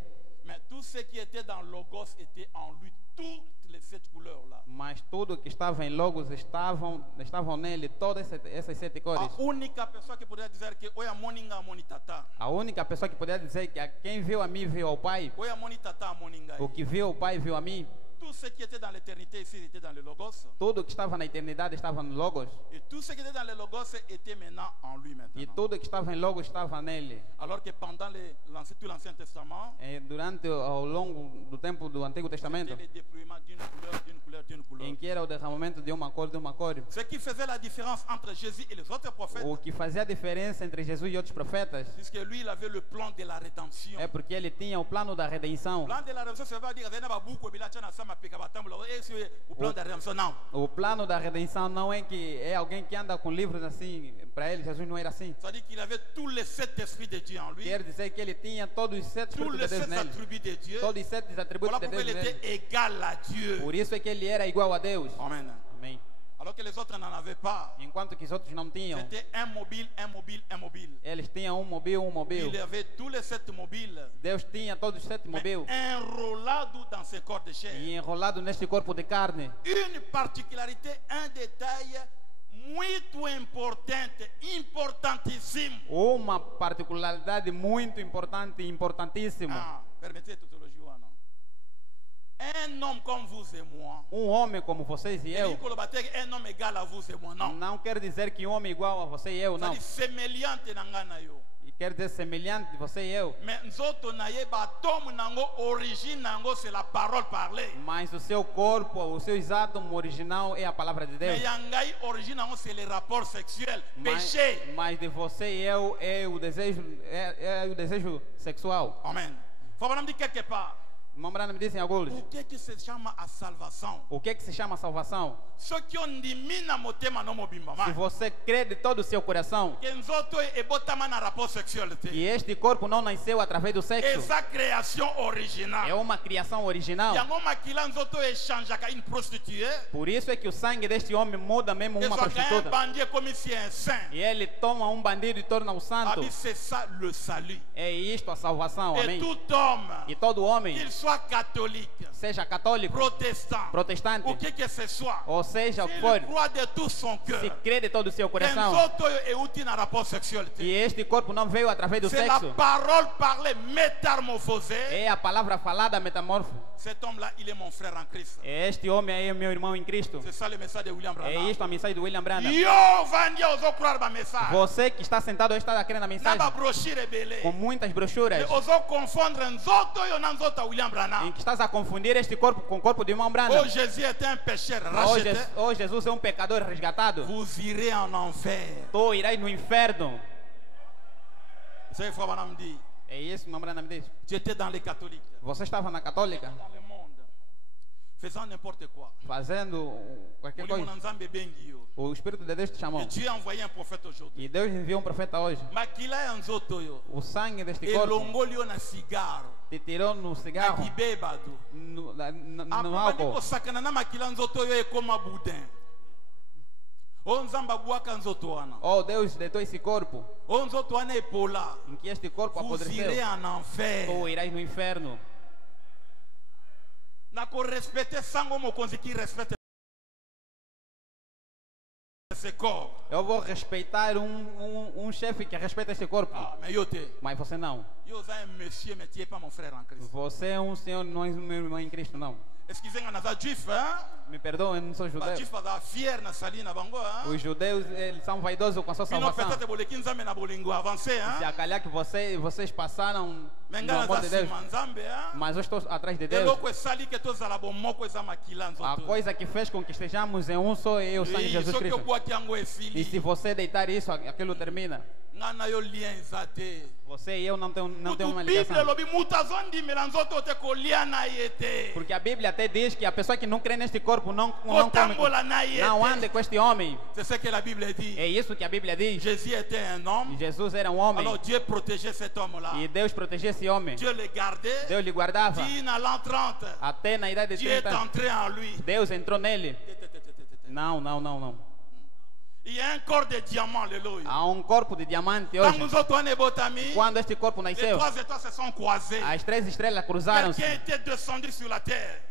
Mais tout ce qui était dans Logos était en lui. Toutes les 7 couleurs-là. Mas tudo que estava em Logos estavam nele, todas essas 7 cores. A única pessoa que poderia dizer que oya moninga moni tata. A única pessoa que poderia dizer que quem viu a mim viu ao Pai, Oya moni tata moninga. o que viu o Pai viu a mim. Tout ce qui était dans l'éternité ici était dans le Logos. Tudo que estava na eternidade estava no Logos. Et tout ce qui était dans le Logos était maintenant en lui E maintenant. tudo que estava em Logos estava nele. Alors que pendant tout l'Ancien Testament, Durante ao longo do tempo do Antigo Testamento, c'était le déploiement d'une couleur, d'une couleur, d'une couleur. em que era o derramamento de uma cor. Ce qui faisait la différence entre Jésus et les autres prophètes, O que fazia a diferença entre Jesus e outros profetas puisque lui, il avait le plan de la rédemption. é porque ele tinha o plano da redenção. Le plan de la rédemption, ça veut dire o plan da rédemption, não. O plano da redenção não é que é alguém que anda com livros assim. Para ele, Jesus não era assim. Ça veut dire qu'il avait tous les 7 esprits de Dieu en lui, Quer dizer que ele tinha todos os 7 tous espíritos les de Deus 7 nele. attributs de Dieu. Todos os 7 atributos Voilà de pourquoi Deus il était nele. égal à Dieu. Por isso é que ele era igual a Deus. Amen. Amém. Alors que les autres n'en avaient pas. Enquanto que os outros não tinham. C'était un mobile, un mobile, un mobile. Eles tinham mobile. Il avait tous les 7 mobiles, Deus tinha todos os 7 mais mobiles. enrôlado dans ce corps de chair. E enrolado neste corpo de carne. Une particularité, un détail muito importante, importantissimo. Uma particularidade muito importante, importantíssima. Ah, permettez tautologie ou non? Un homme comme vous et moi. Homem como vocês e eu. Un homme égal à vous et moi, non. Não quer dizer que homem igual a você e eu, não. C'est semelhante na ngana yo. E quer dizer semelhante de você e eu. Mais nzoto na ye ba tom nango origine nango c'est la parole parlée. Mas o seu corpo, o seu átomo original é a palavra de Deus. Mais yangai origine nango c'est les rapports sexuels, péché. Mas de você e eu é o desejo sexual. Amen. Faut pas me dire quelque part. Irmão Branham me disse em alguns. O que se chama a salvação? O que se chama salvação? Ce qui ondimina motema no mobimba. Se você crê de todo o seu coração Que nzoto e botama na rapport sexuel te. que este corpo não nasceu através do sexo, Esa création é originale. uma criação original. Yango makila nzoto échangeaka une prostituée. Por isso é que o sangue deste homem muda mesmo uma Ezwaka un prostituta. bandit comme si un saint. E ele toma bandido e torna-o santo. Ah, c'est ça le salut. É isto a salvação, Et amém? tout homme, E todo homem, qu'il soit soit catholique, seja católico, protestant, protestante, ou que ce soit, ou seja o que for, s'il croit de tout son cœur, se crê de todo o seu coração que rapport sexuel, que este corpo não veio através do c'est la sexo, parole parlée, métamorphosée. é a palavra falada metamorfo. Cet homme-là, il est mon frère en Christ. Este homem aí é meu irmão em Cristo. C'est ça le message de William É Branham. isto a mensagem do William Branham. Yo, Vandia, oso croire ma message. Você que está sentado está a crer na mensagem Naba brochure belé. com muitas brochuras, Oso confondre nzoto yo na nzoto William em Branham. que estás a confundir este corpo com o corpo de irmão Branham. Oh, Jésus était un pécheur Hoje, racheté. Jesus é um pecador resgatado. Vous irez en enfer. Tu irás no inferno. C'est ce que Frère Branham dit. É isso que o irmão Branham diz. Tu étais dans les catholiques, Você estava na católica dans le monde, faisant n'importe quoi. fazendo qualquer coisa. O Espírito de Deus te chamou. Et Dieu a envoyé un prophète aujourd'hui. E Deus enviou um profeta hoje. Makila ya nzoto yo. O sangue deste corpo Elongoli yo na cigare. te tirou no cigarro, Akibebado. no Abandi álcool. kosakana na makila nzoto yo ekoma boudin. O nzamba bwaka nzoto wana. Oh, Deus deitou esse corpo O nzoto wana epola. em que este corpo Vous irez apodreceu. en enfer. Tu irás no inferno. Na ko respecter sango mokonzi ki respecte ce corps. Eu vou respeitar um chefe que respeita este corpo. Ah, mais yo te. Mas você não. Yo za un monsieur mais tu es pas mon frère en Christ. Você é um senhor, não é meu irmão em Cristo, não. Excusez-moi, naza juif, hein? Me perdoe, eu não sou Ba judeu. juif baza fier na sali na bango, hein? Os judeus, eles são vaidosos com a sua Bino salvação. peut-être boleki nzambe na bolingo avancé, Se hein? acalhar que vocês passaram no Menga amor naza de Deus. sima nzambe, hein? Mas eu estou atrás de Deus. Eloko esali ke tozala bomoko eza makila A nzoto. coisa que fez com que estejamos em um só é o sangue de Jesus Soki Cristo. obwaki yango E se esili. você deitar isso, aquilo termina. Nga na yo lien eza te. Você e eu não temos uma Kutu Bible ligação. elobi mutu azondimela nzoto te kolia na ye te. Porque a Bíblia até diz que a pessoa que não crê neste corpo não come, Kotambola na ye não te. ande com este homem. C'est ce que la Bible dit. É isso que a Bíblia diz. Jésus était un homme. Jesus era um homem. Alors Dieu protégeait cet homme-là. E Deus protegia esse homem. Dieu le gardait. Deus lhe guardava. Dit à l'an 30. Até na idade de Dieu est 30 anos. entré en lui. Deus entrou nele. Não, não, não, não. Il y a un corps de diamant, alléluia. Há um corpo de diamante Quand hoje. nous autres, on est botami, Quando este corpo les nasceu, 3 étoiles se sont croisées. as 3 estrelas cruzaram-se. Quelqu'un était descendu sur la terre.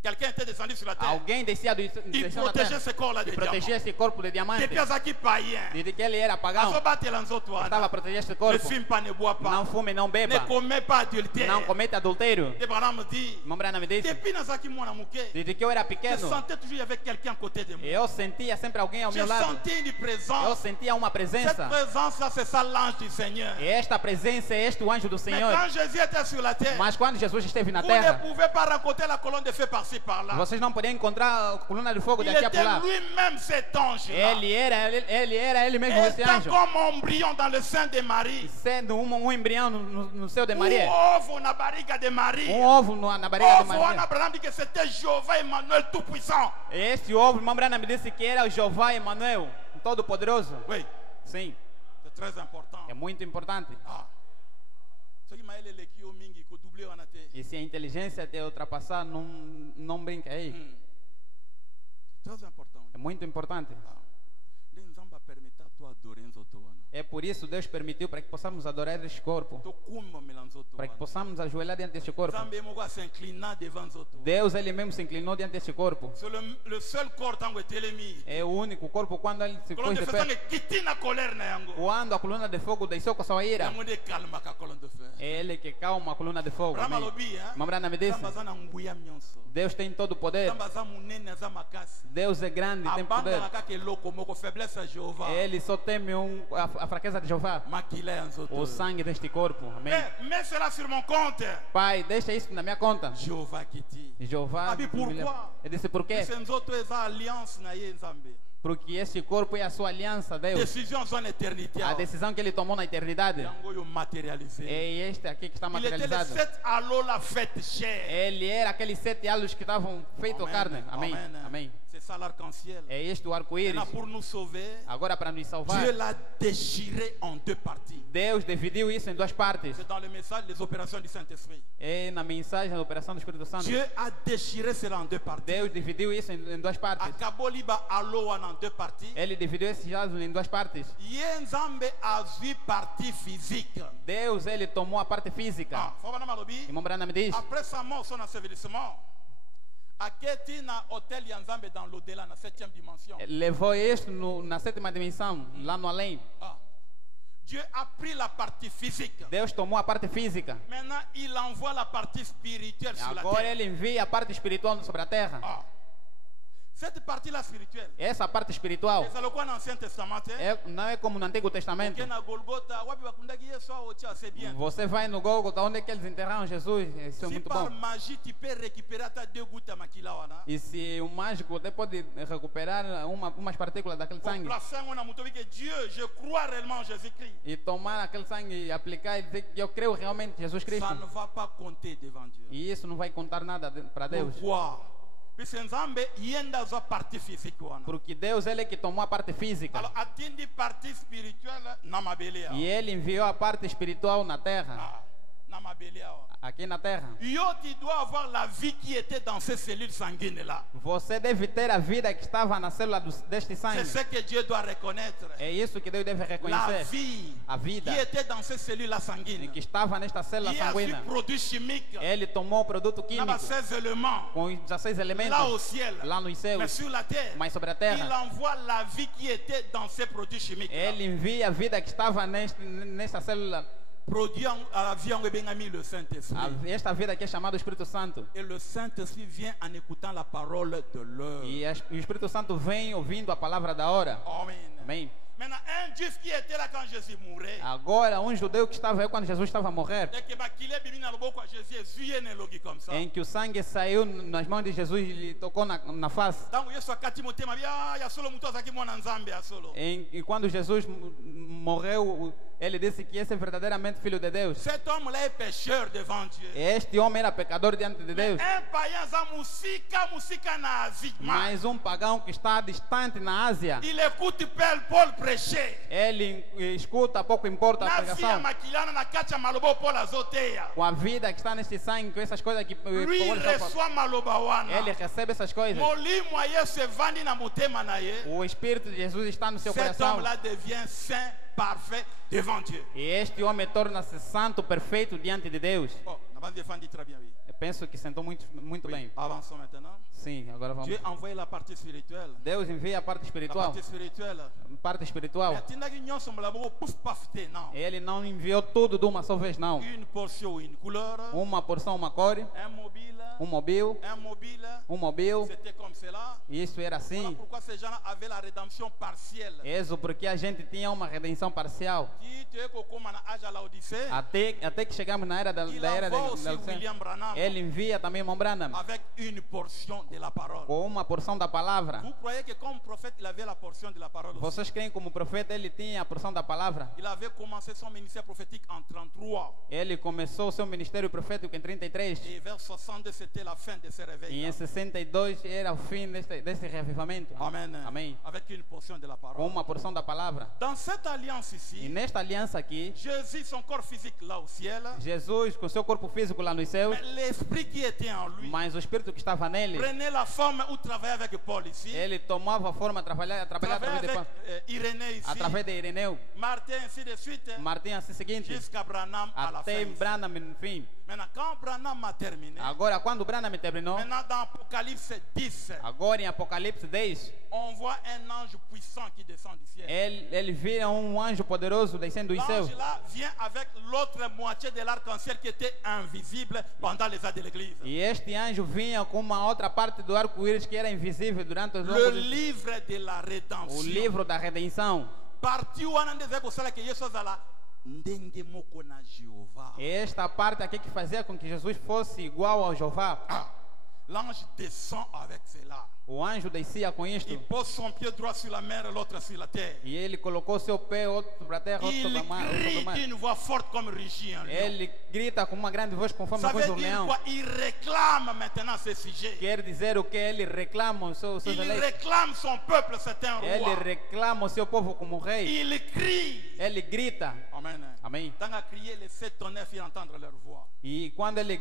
Quelqu'un était descendu sur la terre. Alguém descia Il desceu na protégeait terra ce corps-là de e diamant. protegia esse corpo de diamante. Depuis Azaki païen. Desde que ele era pagão, Azobate l'anzoto estava a wana. proteger este Ne corpo. fume pas, ne bois Não pas. fume, não Ne beba. commets pas adultère. Não cometa adultério. Et Branham dit, Irmão Branham me disse, depuis Nazaki mwana muke, desde que eu era je pequeno, sentais toujours il y avait quelqu'un à côté de moi. eu sentia sempre alguém ao Je meu lado. sentais une Eu présence. sentia uma Cette presença. présence-là, c'est ça l'ange du Seigneur. E esta presença é este o anjo do Mais Senhor. quand Jésus était sur la terre, Mas quando Jesus esteve na vous ne terra, pouvez pas rencontrer la colonne de feu par-ci par-là. vocês não podiam encontrar a coluna de fogo Il daqui a était pular. lui-même cet ange-là. Ele era ele mesmo esse Étant anjo. comme embryon dans le sein de Marie. Sendo um embrião no seu de Ou Maria. ovo na barriga de Marie. Ovo na barriga de Ovo, on Maria. Abraham dit que c'était Jéhovah Emmanuel Tout-Puissant. Esse ovo, irmão Branham me disse que era o Jeová Emmanuel, Todo-Poderoso. Oui, Sim, c'est très important. é muito importante. Ah. Ce qui m'a aidé, qui mingi, qui doublé en athée. E se a inteligência te ultrapassar, não brinca aí. Très important. É muito importante. Nzamba permettra toi adorer nzoto wana. É por isso Deus permitiu para que possamos adorar este corpo. To kumba melanzoto Para que wana. possamos ajoelhar diante deste corpo. Nzambe moko s'inclina devant nzoto. Deus ele mesmo se inclinou diante deste corpo. C'est le seul corps tango etelemi. É o único corpo quando ele se Colonne pôs de de feu tango pé. ekiti na colère na yango. Quando a coluna de fogo desceu com a sua ira, Yango de calma ka colonne de feu. é ele que calma a coluna de fogo. Brahma Amém. lobi, hein? Mambrana me disse, Nzamba za na nguya nyonso. Deus tem todo o poder. Nzamba za munene za makasi. Deus é grande, tem poder. Abanga kaka eloko moko faiblesse à Jéhovah. Ele só teme a fraqueza de Jeová. Makila ya nzoto. O sangue deste corpo. Amém. Mets cela sur mon compte. Pai, deixa isso na minha conta. Jéhovah kiti. Jeová. Sabe por quê? Ele disse por quê? Esse nzoto eza alliance na ye nzambe. Porque esse corpo é a sua aliança, Deus. Décision zone éternité. A decisão que ele tomou na eternidade. Yango yo matérialisé. É este aqui que está Il était les materializado. 7 allo la fête chère. Ele era aqueles 7 anos que estavam feitos Amen. carne. Amém. Amen. Amém. C'est ça l'arc-en-ciel. É este o arco-íris. Maintenant, pour nous sauver, Agora, para nos salvar, Dieu l'a déchiré en 2 parties. Deus dividiu isso em duas partes. C'est dans le message des opérations du Saint-Esprit. É na mensagem da operação do Espírito Santo. Dieu a déchiré cela en 2 parties. Deus dividiu isso em duas partes. Akaboliba allo wana deux parties. Ele dividiu esses vasos em duas partes. Yenzambe a vu partie physique. Deus, ele tomou a parte física. Faut malobi. E Mombrana me diz, Après sa mort, son ensevelissement, Aketi na hôtel Yanzambe dans l'au-delà, na 7e dimension. levou isto na sétima dimensão, lá no além. Dieu a pris la partie physique. Deus tomou a parte física. Maintenant, il envoie la partie spirituelle sur la Agora terre. ele envia a parte espiritual sobre a terra. Cette partie-là spirituelle, Essa parte espiritual c'est le quoi dans l'Ancien Testament? não é como no Antigo Testamento. Porque na Golgotha, wapi bakundaki Yesu ao tia, c'est bien. Você vai no Gólgota, onde é que eles enterraram Jesus. Isso é Si muito par bom. magie tu peux récupérer ta 2 gouttes à makila wana, E se o mágico até pode recuperar umas partículas daquele pour sangue placer on a montré que Dieu, je crois réellement en Jésus-Christ. e tomar aquele sangue e aplicar e dizer que eu creio realmente em Jesus Cristo. Ça ne va pas compter devant Dieu. E isso não vai contar nada para Deus. Pourquoi? Puisque Nzambe yenda za partie physique wana. Porque Deus, ele é que tomou a parte física. Alors atindi partie spirituelle na mabele. E ele enviou a parte espiritual na terra. Na mabele. Aqui na terra. Yo, tu dois avoir la vie qui était dans ces cellules sanguines là. Você deve ter a vida que estava na célula deste C'est sangue. ce que Dieu doit reconnaître. É isso que Deus deve La reconhecer. vie A vida qui était dans ces cellules là e sanguines. que estava nesta célula Il y a su sanguínea. produit chimique. Ele tomou o produto Il y a químico 16 éléments. com os 16 Là au elementos ciel. lá nos Mais céus, sur la terre. mas sobre a Il terra. envoie la vie qui était dans ces produits chimiques. Ele envia a vida que estava nesta célula, Produit à la vie en Ebengami le Saint-Esprit. esta vida que é chamada Espírito Santo. Et le Saint-Esprit vient en écoutant la parole de l'heure. E o Espírito Santo vem ouvindo a palavra da hora. Amen. Amém. Maintenant, un juif qui était là quand Jésus mourait, Agora, judeu que estava aí quando Jesus estava a morrer, et que qu'il est bibi na loboko Jésus, Jésus ne logi comme ça. em que o sangue saiu nas mãos de Jesus e lhe tocou na face. Donc Yesu akati motema bia ya solo muto azaki mwana nzambe ya solo. E quando Jesus morreu, ele disse que esse é verdadeiramente filho de Deus. Cet homme-là est pécheur devant Dieu. Este homem era pecador diante de Deus. Un païen za musika na Asie. Mas pagão que está distante na Ásia, Il écoute Paul prêcher. ele escuta, pouco importa a Na via pregação. makilana na kacha malobo Paul azoteya. Com a vida que está neste sangue, com essas coisas que Lui Paulo está falando, reçoit maloba wana. ele recebe essas coisas. Molimo Yesu evandi na motema na ye. O Espírito de Jesus está no seu Cet coração. homme-là devient saint, parfait devant Dieu. E este homem torna-se santo, perfeito diante de Deus. Bon, on va défendre très bien, oui. Eu penso que sentou muito bem. Avançons maintenant. Sim, agora vamos. Dieu a envoyé la partie spirituelle. Deus envia a parte La espiritual. partie spirituelle. Parte espiritual. Mais tindaki nyonso mlabo pouf paf te non. Ele não enviou tudo de uma só vez, não. Une portion, une couleur, Uma porção, uma cor, un mobile, um mobile. C'était comme cela. E isso era Voilà assim. pourquoi ces gens avaient la rédemption partielle. Isso porque a gente tinha uma redenção parcial. Qui te comme na âge à l'Odyssée. Até que chegamos na era da Il era envoie aussi da William Branham ele envia também Irmão Branham avec une portion de la parole. com uma porção da palavra. Vous croyez que comme prophète, il avait la portion de la parole aussi? Vocês creem como profeta ele tinha a porção da palavra? Il avait commencé son ministère prophétique en 33. Ele começou o seu ministério profético em 33 Et vers 60, c'était la fin de ce e réveil. em 62 era o fim desse revivamento. Amen. Amém. Avec une portion de la Com parole. uma porção da palavra. Dans cette alliance E ici, nesta aliança aqui, Jésus, son corps physique là au ciel, Jesus com seu corpo físico lá nos céus, mais l'esprit qui était en lui mas o espírito que estava nele, prenait la forme ou travaillait avec Paul ici, ele tomava a forma de trabalhar travaillait através de avec Irénée ici, através de Ireneu, Martin, ainsi de suite, Martim assim seguinte, jusqu'à Branham à la fin. até ici. Branham no fim. Maintenant, quand Branham a terminé, Agora, quando Branham terminou, maintenant dans Apocalypse 10, agora em Apocalipse 10, on voit un ange puissant qui descend du ciel. ele vira anjo poderoso descendo dos céus. L'ange là vient avec l'autre moitié de l'arc-en-ciel qui était invisible pendant les âges de l'église. E este anjo vinha com uma outra parte do arco-íris que era invisível durante os Le longos livre de la o rédemption. livro da redenção. Parti wana ndeze kosala ke Yesu azala ndenge moko na Jéhovah. Esta parte aqui que fazia com que Jesus fosse igual ao Jeová. L'ange descend avec cela. O anjo descia com isto. Il pose son pied droit sur la mer et l'autre sur la terre. E ele colocou seu pé outro sobre a terra, outro Il sobre o mar. crie d'une voix forte comme rugit un lion. Ele grita com uma grande voz conforme Ça a voz veut do dire leão. quoi? Il réclame maintenant ce sujet. Quer dizer o que? Ele reclama os seus Il eleitos. réclame son peuple, c'est un Ele roi. reclama o seu povo como rei. Il crie. Ele grita. Amen. Amém. Tant à crier, les 7 tonnerres firent entendre leur voix. E quando ele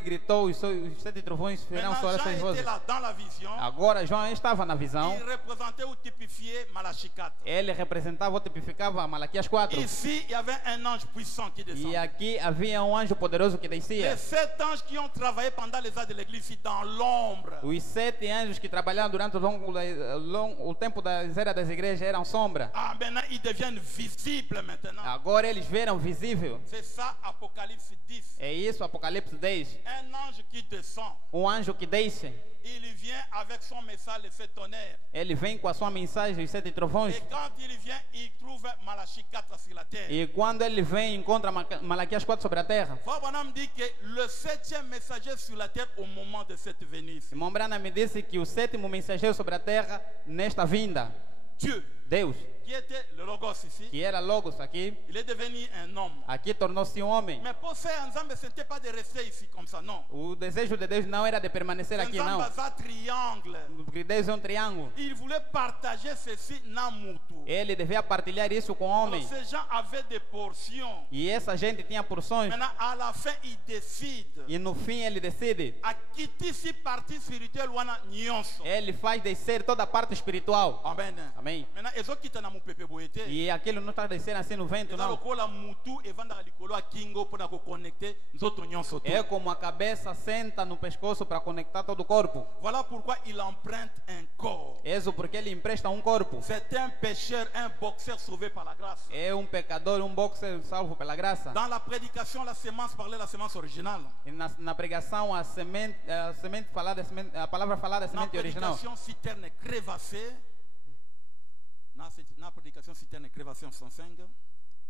gritou, os 7 trovões fizeram Maintenant, soar Jean essas était vozes. là dans la vision. Agora João estava na visão. Il représentait ou typifiait Malachie 4. Ele representava ou tipificava Malaquias 4. Ici, il y avait un ange puissant qui E descendait. aqui havia um anjo poderoso que descia. Les 7 anges qui ont travaillé pendant les âges de l'église ici dans l'ombre. Os 7 anjos que trabalharam durante o tempo das eras das igrejas eram sombra. Ah, maintenant, ils deviennent visibles maintenant. Agora eles viram visível. C'est ça, Apocalypse 10. É isso, Apocalipse 10. Un ange qui descend. Um anjo que desce. Il vient avec son message, les 7 tonnerres. Ele vem com a sua mensagem, os 7 trovões. Et quand il vient, il trouve Malachie 4 sur la terre. E quando ele vem, encontra Malaquias 4 sobre a terra. Frère Branham dit que le 7e messager sur la terre au moment de cette venue ici. Irmão Branham me disse que o 7º mensageiro sobre a terra, nesta vinda, Dieu, Deus, qui était le Logos ici, que era Logos aqui, il est devenu un homme. aqui tornou-se um homem. Mais pour faire Nzambe, ce n'était pas de rester ici comme ça, non. O desejo de Deus não era de permanecer aqui, não. Nzambe a triangle. Porque Deus é um triângulo. Il voulait partager ceci na mutu. Ele devia partilhar isso com o Alors, homem. ces gens avaient des portions. E essa gente tinha porções. Maintenant, à la fin, ils décident. E no fim ele decide. A quitter si partie spirituelle wana nyonso. Ele faz descer toda a parte espiritual. Amen. Amém. Maintenant, ezo kita na mupepe boete. E aquilo não está descendo assim no vento, Eza não. lokola mutu evanda likolo a kingo pona ko connecter nzoto nyonso to. É como a cabeça senta no pescoço para conectar todo o corpo. Voilà pourquoi il emprunte un corps. É isso porque ele empresta um corpo. C'est un pécheur, un boxeur sauvé par la grâce. É um pecador, um boxer salvo pela graça. Dans la prédication, la sémence parlait la sémence originale. E na pregação a semente falada, a palavra falada é a Na semente original. prédication, citerne crévassée. Na prédication, citerne crévassée en 105.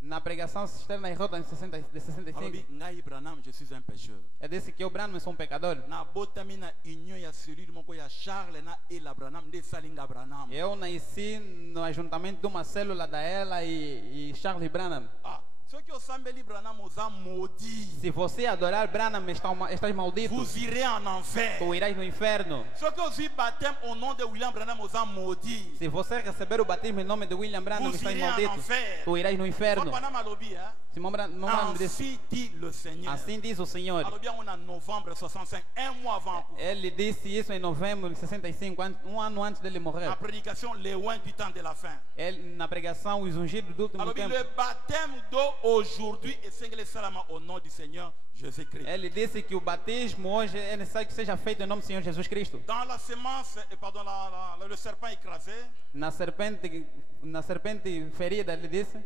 Na pregação cisterna e roda de 65. Alobi, ngai Branham, je suis un pécheur. É desse que eu Branham sou um pecador. Na botami na union ya cellule moko ya Charles na Ela Branham de Salinga Branham. Eu nasci no ajuntamento de uma célula da Ela e Charles Branham. Ah, ceux qui osambeli Branham osa maudit. Se você adorar Branham, estás maldito. Vous irez en enfer. Tu irás no inferno. Ceux qui osent baptême au nom de William Branham osa maudit. Se você receber o batismo em nome de William Branham, Vous estás irez en maldito. enfer. Tu irás no inferno. Branham alobi, hein? Simão Branham disse, Ainsi dit le Seigneur. assim diz o Senhor. Alobi, on a novembre 65, un mois avant. Ele disse isso em novembro de 65, um ano antes dele morrer. La prédication, les loin du temps de la fin. Ele, na pregação, os ungidos do último Alors, tempo. le baptême d'eau aujourd'hui est singulier seulement au nom du Seigneur Jésus-Christ. Ele disse que o batismo hoje é necessário que seja feito em nome do Senhor Jesus Cristo. Dans la sémence, pardon, le serpent écrasé, Na serpente ferida, ele disse,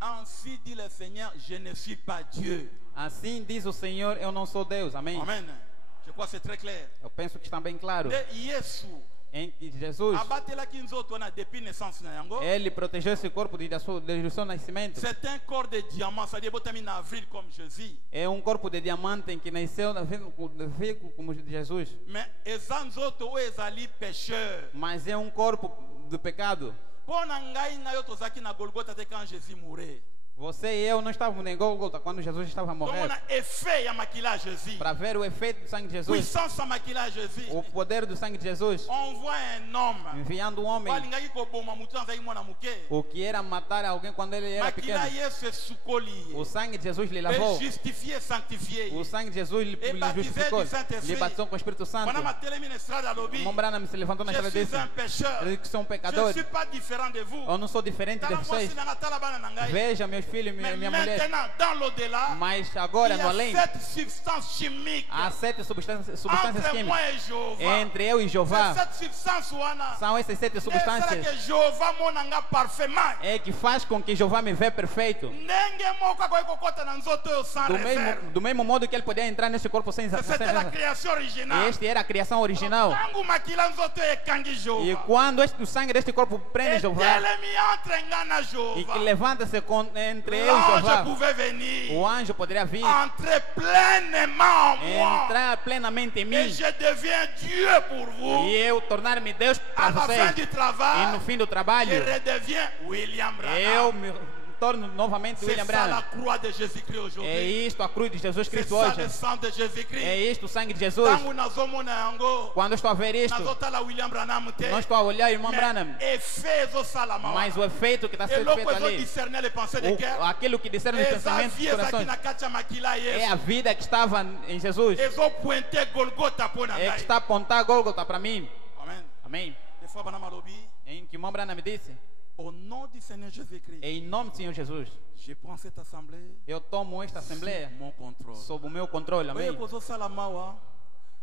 ainsi dit le Seigneur, je ne suis pas Dieu. assim diz o Senhor, eu não sou Deus. Amém. Amen. Je crois que c'est très clair. Eu penso que está bem claro. De Yesu, Em que Jesus, abatela kinzoto na depuis naissance na yango. ele protegeu esse corpo desde o seu nascimento. C'est un corps de diamant, c'est-à-dire botami na avril comme Jésus. É um corpo de diamante em que nasceu como Jesus. Mais ezanzoto o ezali pécheur. Mas é um corpo do pecado. Pona ngai na yo tozaki na Golgotha te quand Jésus mourait. Você e eu não estávamos em Gólgota quando Jesus estava a Donc morrer. on a effet ya makila Jésus. Para ver o efeito do sangue de Jesus, Puissance ya makila Jésus. o poder do sangue de Jesus, On voit un homme. enviando um homem, Balingaki koboma mutu anzaki mwana muke. o que era matar alguém quando ele era pequeno. Makila Yesu esukoli. O sangue de Jesus lhe Et lavou. justifié, sanctifié. O sangue de Jesus lhe justificou. Lhe batizou com o Espírito Santo. Pendant ma télé ministrale à Lobi, Irmão Branham se levantou na je estrada e suis disse, un pécheur. eu que sou um Je ne pecador. suis pas différent de vous. Eu não sou diferente de Tala vocês. mwasi nanga, tala bana nangai. Veja meus filhos e Mais minha mulher. maintenant, dans l'au-delà, Mas il agora y no além, a 7 substances chimiques há 7 substâncias entre químicas. moi et Jéhovah. Entre eu e Jeová, Ces 7 substances wana, são essas 7 c'est ça substâncias que Jéhovah monanga parfaitement. é que faz com que Jeová me vê perfeito. Ndenge moko akoki kokota na nzoto oyo sans réserve. Do mesmo modo que ele podia entrar nesse corpo sem C'était la reserva. création originale. Este era a criação original. Tangu makila nzoto ekangi E Jéhovah. quando o sangue deste corpo prende Jeová Etelemi entre nga na e que Jéhovah. levanta-se entre eu e L'ange Jeová, pouvait venir. o anjo poderia vir, Entrer pleinement en moi. entrar plenamente em Et mim je deviens Dieu pour vous. e eu tornar-me Deus À para la fin vocês. du E no travail, fim do je trabalho, redeviens William eu Branham. me torno novamente C'est William ça la Branham. croix de Jésus-Christ É aujourd'hui. isto a cruz de Jesus C'est Cristo ça hoje. le sang de É Jésus-Christ. isto o sangue de Jesus. Tango nazomona yango, Quando eu estou a ver isto, nazotala William Branham te. não estou a olhar o irmão Branham, Mais effet ezosalama wana. mas o efeito que está sendo eloko feito ali, ezodiscerne les pensées de cœur. aquilo que disseram nos Eza pensamentos vie dos ezalaki corações, na kati ya makila ya é a Yesu. vida que estava em Jesus, Ezopointe Golgotha mpo na é que ngai. está a apontar Gólgota para mim. Amen. Amém. Des fois bana malobi, Em que o irmão Branham me disse, au nom du Seigneur Jésus-Christ, em nome do Senhor Jesus, je prends cette assemblée eu tomo esta assembleia sous mon contrôle. sob o meu controle. Oye Amém. kozosala mawa,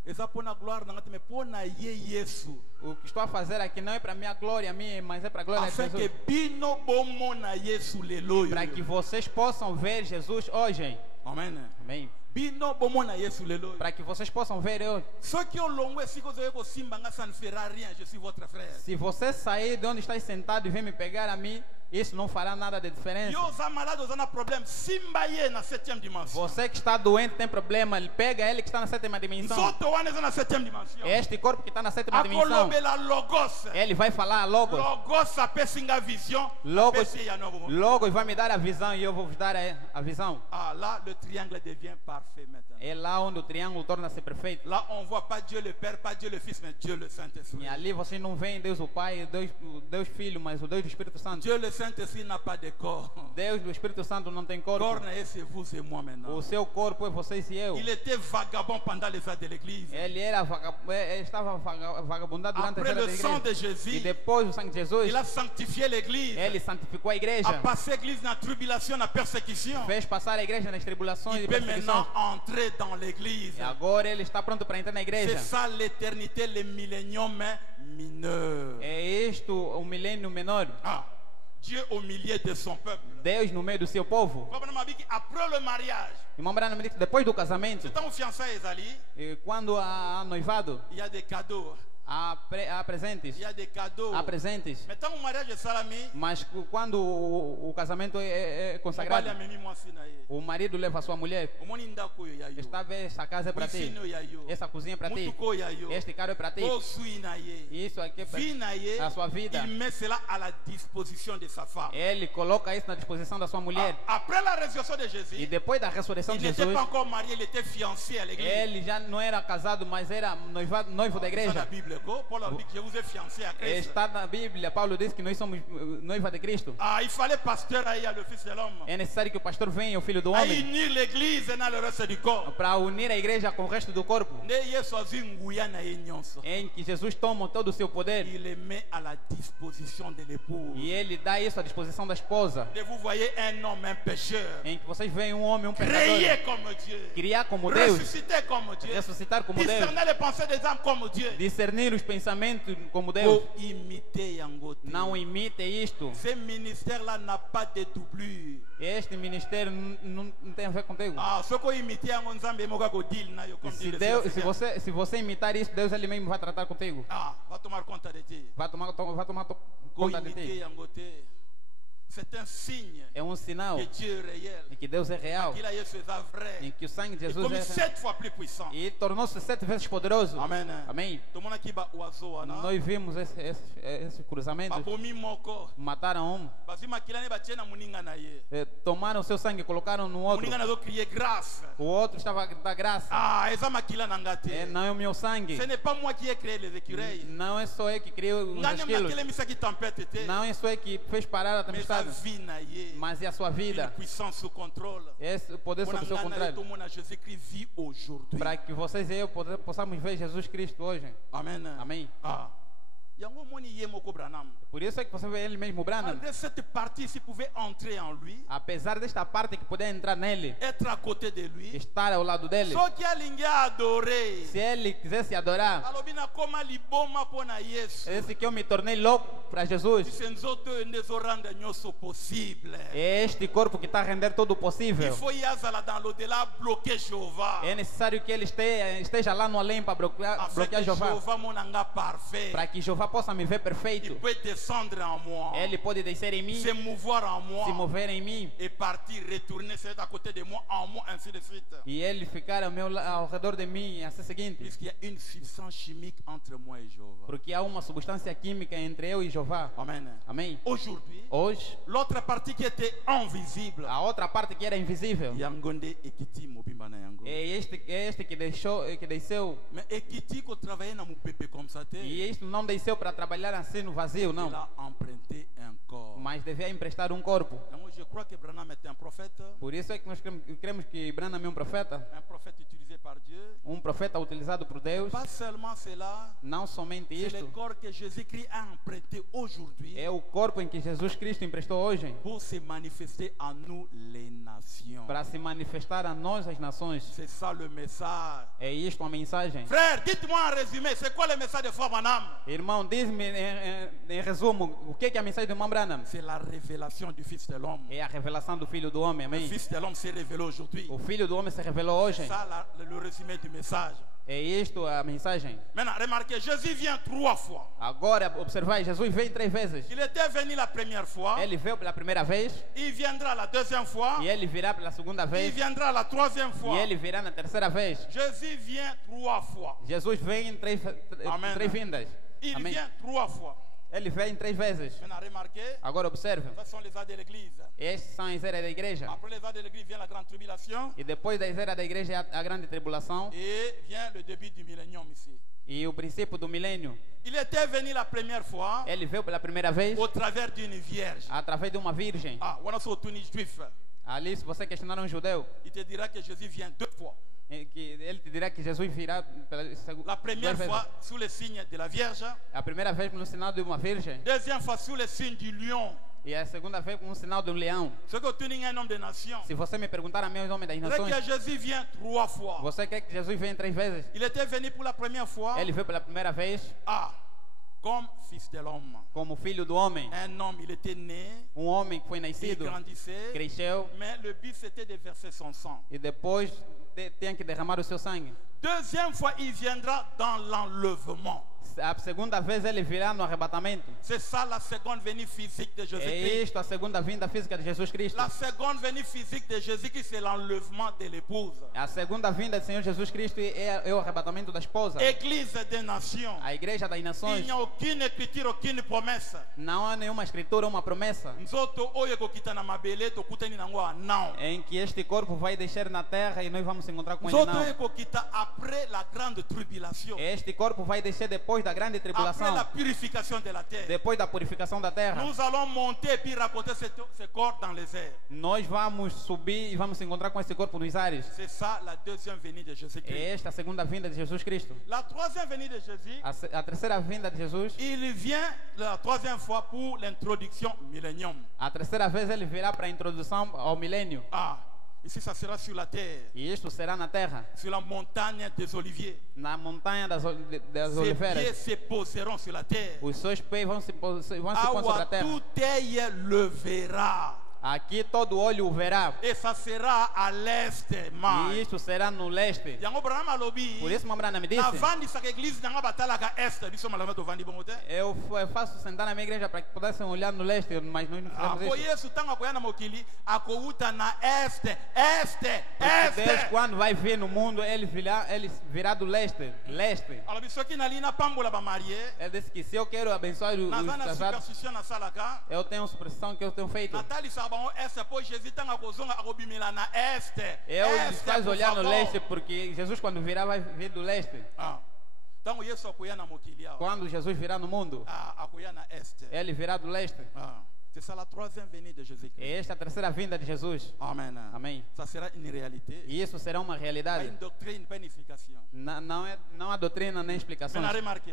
eza mpo na gloire na ngai te, mais mpo na ye Yesu. O que estou a fazer aqui não é para minha glória, minha, mas é para a glória de Afin que Jesus. bino bomona Yesu lelo Para yo. que vocês possam ver Jesus hoje. Amen. Amém. Bino bomona Yesu lelo yo. Para que vocês possam ver hoje. Soki olongwe esika ozoye kosimba nga, ça ne fera rien, je suis votre frère. Se você sair de onde está sentado e vir me pegar a mim, isso não fará nada de diferença. Yo oza malade, oza na problème, simba ye na 7e dimension. Você que está doente tem problema, ele pega ele que está na sétima dimensão. Nzoto wana eza na 7e dimension. Este corpo que está na sétima dimensão, Akolobela logos. ele vai falar logo. Logos apesi nga vision. Logo, apesi ye ya nobo. logo vai me dar a visão e eu vou vos dar a visão. Ah, là, le triangle devient parfait maintenant. É lá onde o triângulo torna-se perfeito. Là, on voit pas Dieu le Père, pas Dieu le Fils, mais Dieu le Saint-Esprit. E ali vocês não veem Deus o Pai, Deus Filho, mas o Deus do Espírito Santo. Dieu le Saint-Esprit n'a pas de corps. Deus do Espírito Santo não tem corpo. Corps, c'est vous, c'est moi maintenant. O seu corpo é vocês e eu. Il était vagabond pendant les années de l'église. Ele estava vagabundado durante Après a era le da sang de igreja. E Jésus, depois do sangue de Jesus, il a sanctifié l'église. ele santificou a igreja. A passé l'église dans la tribulation, dans la persécution. Fez passar a igreja nas tribulações Il e peut maintenant perseguições. entrer dans l'église. E agora ele está pronto para entrar na C'est igreja. ça l'éternité, le millénium mineur. É isto o milênio menor. Ah, Dieu au milieu de son peuple. Deus no meio do seu povo. Après le mariage, Irmão Branham me disse que depois do casamento, quand on fiançailles ali, quando há noivado, il y a des cadeaux. há presentes. Il y a des cadeaux. Há presentes. Mais tant que le mariage est salami, Mas quando o casamento é consagrado, o marido leva a sua mulher. Esta vez essa casa é para ti. Essa cozinha é para ti. Este carro é para ti. E isso aqui é para a sua vida. il met cela à la disposition de sa femme. Ele coloca isso na disposição da sua mulher. Après la résurrection de E Jésus, depois da ressurreição il de n'était Jesus, pas encore marié, il était fiancé à l'église. ele já não era casado, mas era noivo da C'est la igreja. Bible. Paul a dit que je vous ai fiancé à Christ. Está na Bíblia. Paulo diz que nós somos noiva de Cristo. Ah, il fallait pasteur à le Fils de l'homme. É necessário que o pastor venha, o filho do À homem, unir l'église et le reste du corps. para unir a igreja com o resto do corpo, Ne Yesu azi nguya na ye nyonso. em que Jesus toma todo o seu poder Il le met à la disposition de l'épouse. e ele dá isso à disposição da esposa, Et vous voyez un homme, un pécheur, em que vocês veem um homem, pecador, créé comme Dieu, criar como Deus, ressuscité comme Dieu, ressuscitar como Deus, discerner les pensées des hommes comme Dieu. discernir os pensamentos como Deus. Pour imiter Yango te. Não imite isto. Ce ministère-là n'a pas de doublure. Este ministério não tem a ver contigo. Ah, ce qu'on imite Yango Nzambe moka ko deal na yo comme Se, dit le Deus, Seigneur. se você imitar isso, Deus ele mesmo vai tratar contigo. Ah, va tomar compte de ti. Vai tomar Ko conta de imiter ti. Yango te. C'est un signe É um sinal que Dieu est réel. de que Deus é real, Qu'il a Yesu est vrai. em que o sangue de Et Jesus comme é 7 fois plus puissant. e tornou-se 7 vezes poderoso. Amen. Amém. Tout le monde qui bat oiseau wana. Nós vimos esse cruzamento. Babomi moko. Mataram um, Basi makila ne batie na muninga na ye. tomaram seu sangue e colocaram no outro. Muninga na zo crier grâce. O outro estava da graça. Ah, eza makila na ngate. Não é o meu sangue. Ce n'est pas moi qui ai créé les écureuils. Não é só ele que criou os Ngani esquilos. makele misa ki tempête te. Não é só ele que fez parar a Mais sa tempestade. vie na ye. Mas é a sua Une vida. puissance sous contrôle. Esse poder sobre o seu Tout controle. le monde Jésus-Christ vit aujourd'hui. Para que vocês e eu possamos ver Jesus Cristo hoje. Amen. Amém. Ah. Yango moni ye moko Branham. Por isso é que você vê ele mesmo, Branham. Malgré cette partie, s'il pouvait entrer en lui, Apesar desta parte que poder entrar nele, être à côté de lui, estar ao lado dele, ceux qui alingué adorer. se ele quisesse adorar, Alobina koma liboma pona Yesu. esse que eu me tornei louco para Jesus. Senzoto ndezoranda nyoso possible. É este corpo que está a render todo o Il possível. faut y azala dans l'au-delà bloquer Jéhovah. É necessário que ele esteja lá no além para bloquear Afin que Jeová. Jéhovah monanga parfait. Para que Jeová possa me ver perfeito. Il peut descendre en moi. Ele pode descer em mim. Se mouvoir en moi. Se mover em mim. Et partir, retourner, c'est à côté de moi, en moi, ainsi de suite. E ele ficar ao redor de mim, assim seguinte. Puisqu'il y a une substance chimique entre moi et Jéhovah. Porque há uma substância química entre eu e Jeová. Amen. Amém. Aujourd'hui, hoje, l'autre partie qui était invisible. A outra parte que era invisível. Yangonde Ekiti mobimba na yango. É este que desceu. Mais Ekiti que travaillait na mupépé comme ça. E este não desceu para trabalhar assim no vazio, não. Il a emprunté un corps. Mas devia emprestar um corpo. Je crois que Branham est un prophète. Por isso é que nós cremos que Branham é um profeta. Un prophète utilisé par Dieu. Um profeta utilizado por Deus. Pas seulement cela. Não somente isto. C'est le corps que Jésus-Christ a emprunté aujourd'hui. É o corpo em que Jesus Cristo emprestou hoje. Pour se manifester à nous les nations. Para se manifestar a nós as nações. C'est ça le message. É isto a mensagem. Frère, dites-moi en résumé, c'est quoi le message de Frère Branham? Irmão, diz-me em resumo, o que é a mensagem do irmão Branham? C'est la révélation du Fils de l'homme. É a revelação do Filho do Homem, amém? Le Fils de l'homme s'est révélé aujourd'hui. O Filho do Homem se revelou hoje. C'est ça le résumé du message. É isto a mensagem. Maintenant, remarquez, Jésus vient 3 fois. Agora, observai, Jesus veio 3 vezes. Il était venu la première fois. Ele veio pela primeira vez. Il viendra la deuxième fois. E ele virá pela segunda vez. Il viendra la troisième fois. E ele virá na terceira vez. Jésus vient 3 fois. Jesus vem em três vindas. Il vient 3 fois. Ele vem 3 vezes. Maintenant, remarquez. Agora observe. Ce sont les âges de l'église. Estes são as eras da igreja. Après les âges de l'église vient la grande tribulation. E depois das eras da igreja a grande tribulação. Et vient le début du millénium ici. E o princípio do milênio. Il était venu la première fois. Ele veio pela primeira vez. Au travers d'une vierge. Através de uma virgem. Voilà ce que juif. Ali, se você questionar um judeu, il te dira que Jésus vient 2 fois. Que ele te dirá que Jesus virá pela la première fois sous le signe de la Vierge. A primeira vez no sinal de uma virgem. Deuxième fois sous le signe du lion. E a segunda vez com um sinal de um leão. Se você me perguntar a mim, os homens das nações, você quer que Jesus venha 3 vezes? Ele veio pela primeira vez. Comme fils de l'homme. Como filho do homem. Un homme, il était né. Um homem que foi nascido. Il grandissait. Cresceu. Mais le but c'était de verser son sang. E depois tem que derramar o seu sangue. Deuxième fois, il viendra dans l'enlèvement. A segunda vez ele virá no arrebatamento. C'est ça la seconde venue physique de Jésus-Christ. É isto a segunda vinda física de Jesus Cristo. La seconde venue physique de Jésus-Christ c'est l'enlèvement de l'épouse. A segunda vinda do Senhor Jesus Cristo é o arrebatamento da esposa. Église des nations. A igreja das nações. Il n'y a aucune écriture, aucune promesse. Não há nenhuma escritura, uma promessa. Em que este corpo vai descer na terra e nós vamos se encontrar com ele, não. Este corpo vai descer depois da grande tribulação. Depois da purificação da terra. Nós vamos subir e vamos se encontrar com esse corpo nos ares. É esta a segunda vinda de Jesus Cristo. A terceira vinda de Jesus. Il vient la troisième fois pour l'introduction millénium. A terceira vez ele virá para a introdução ao milênio. Ici ça sera sur la terre. E isto será na terra. Sur la montagne des oliviers. Na montanha das oliveiras. Ses pieds se poseront sur la terre. Os seus pés vão se pôr sobre a terra. Tout œil le verra. Aqui todo olho o verá. E ça sera à l'est. E isto será no leste. Por isso Branham me disse. Eu faço sentar na minha igreja para que pudessem olhar no leste, mas nós não fazemos isso. Deus, quando vai vir no mundo, ele virá do leste. Leste. Ele disse que se eu quero abençoar os casados, eu tenho superstição que eu tenho feito. Eu faz olhar no leste porque Jesus quando virá vai vir do leste. Quando Jesus virá no mundo, ele virá do leste. C'est ça la troisième venue de Jésus-Christ. É esta a terceira vinda de Jesus. Amen. Amém. Ça sera une réalité. E isso será uma realidade. Pas une doctrine, pas une explication. Não há doutrina nem explicação.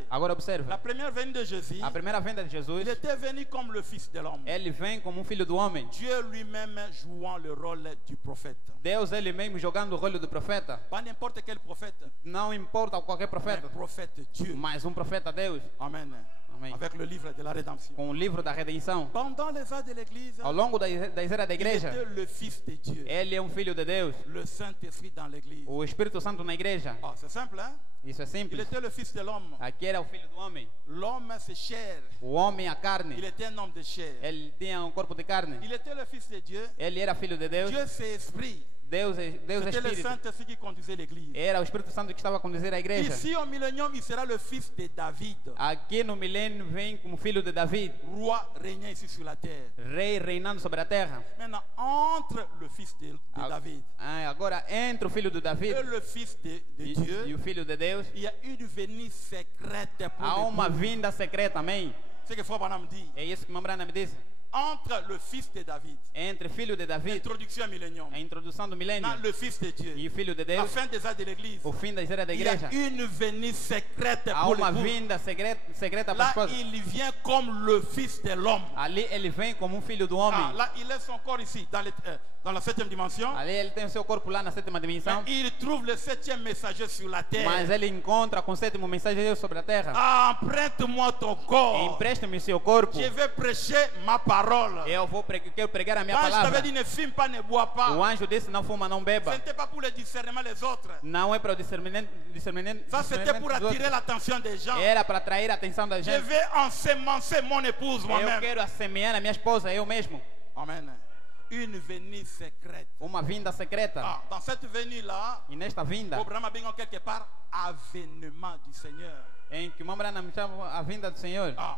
Agora observe. La première venue de Jésus. A primeira vinda de Jesus. Il était venu comme le fils de l'homme. Ele vem como filho do homem. Dieu lui-même jouant le rôle du prophète. Deus ele mesmo jogando o rolo do profeta. Pas n'importe quel prophète. Não importa qualquer profeta. Un prophète Dieu. Mas profeta Deus. Amen. Amém. Avec le livre de la rédemption. Com o livro da redenção. Pendant les âges de l'église, Ao longo das eras da il igreja, était le fils de Dieu. ele é um filho de Deus. Le Saint-Esprit dans l'église. O Espírito Santo na igreja. Ah, c'est simple, hein? Isso é Il simples. était le fils de l'homme. Aqui era o filho do homem. L'homme, c'est chair. O homem, a Il carne. était un homme de chair. Ele tinha um corpo de carne. Il était le fils de Dieu. Ele era filho de Deus. Dieu, c'est esprit. Deus é C'était le Espírito. Saint-Esprit qui conduisait l'église. Era o Espírito Santo que estava a conduzir a igreja. Ici, au millénium, il sera le fils de David. Aqui no milênio vem como filho de Davi. Roi régnant ici sur la terre. Rei reinando sobre a terra. Maintenant, entre le fils de David Agora, entre o filho de Davi et le fils de e Dieu, o filho de Deus, il y a une venue secrète pour há uma l'époux. vinda secreta, amém? C'est ce que Frère Branham dit. É isso que Mambrana me disse. Entre le fils de David, Entre filho de Davi, introduction à millénium, a introdução do milênio, dans le fils de e Dieu, o filho de la Deus, fin des âges de l'église, o fim das eras da il y a igreja, une venue secrète há pour uma l'époux. vinda secreta para a Là, esposa. il vient comme le fils de l'homme. Ali ele vem como um filho do homem. Ah, là, il laisse son corps ici, dans la 7e dimension. Ali ele tem o seu corpo lá na sétima dimensão. Mais il trouve le 7e messager sur la terre. Mas ele encontra com o sétimo mensageiro sobre a terra. Ah, emprunte-moi ton corps. Empreste-me o seu corpo. Je vais prêcher ma parole. Eu quero pregar a minha Quand je t'avais palavra. dit ne fume pas, ne bois pas, O anjo disse: não fuma, não ce beba. n'était pas pour le discernement des autres. Não é para o discernimento Ça, c'était pour dos outros. attirer l'attention des gens. Era para atrair a atenção da Je gente. vais ensemencer mon épouse Eu moi-même. quero semear a minha esposa, eu mesmo. Amen. Une venue secrète. Uma vinda secreta. Ah, dans cette venue-là, E nesta vinda, Abraham a bien quelque part avènement du Seigneur. em que o Mambrana me chama a vinda do Senhor. Ah.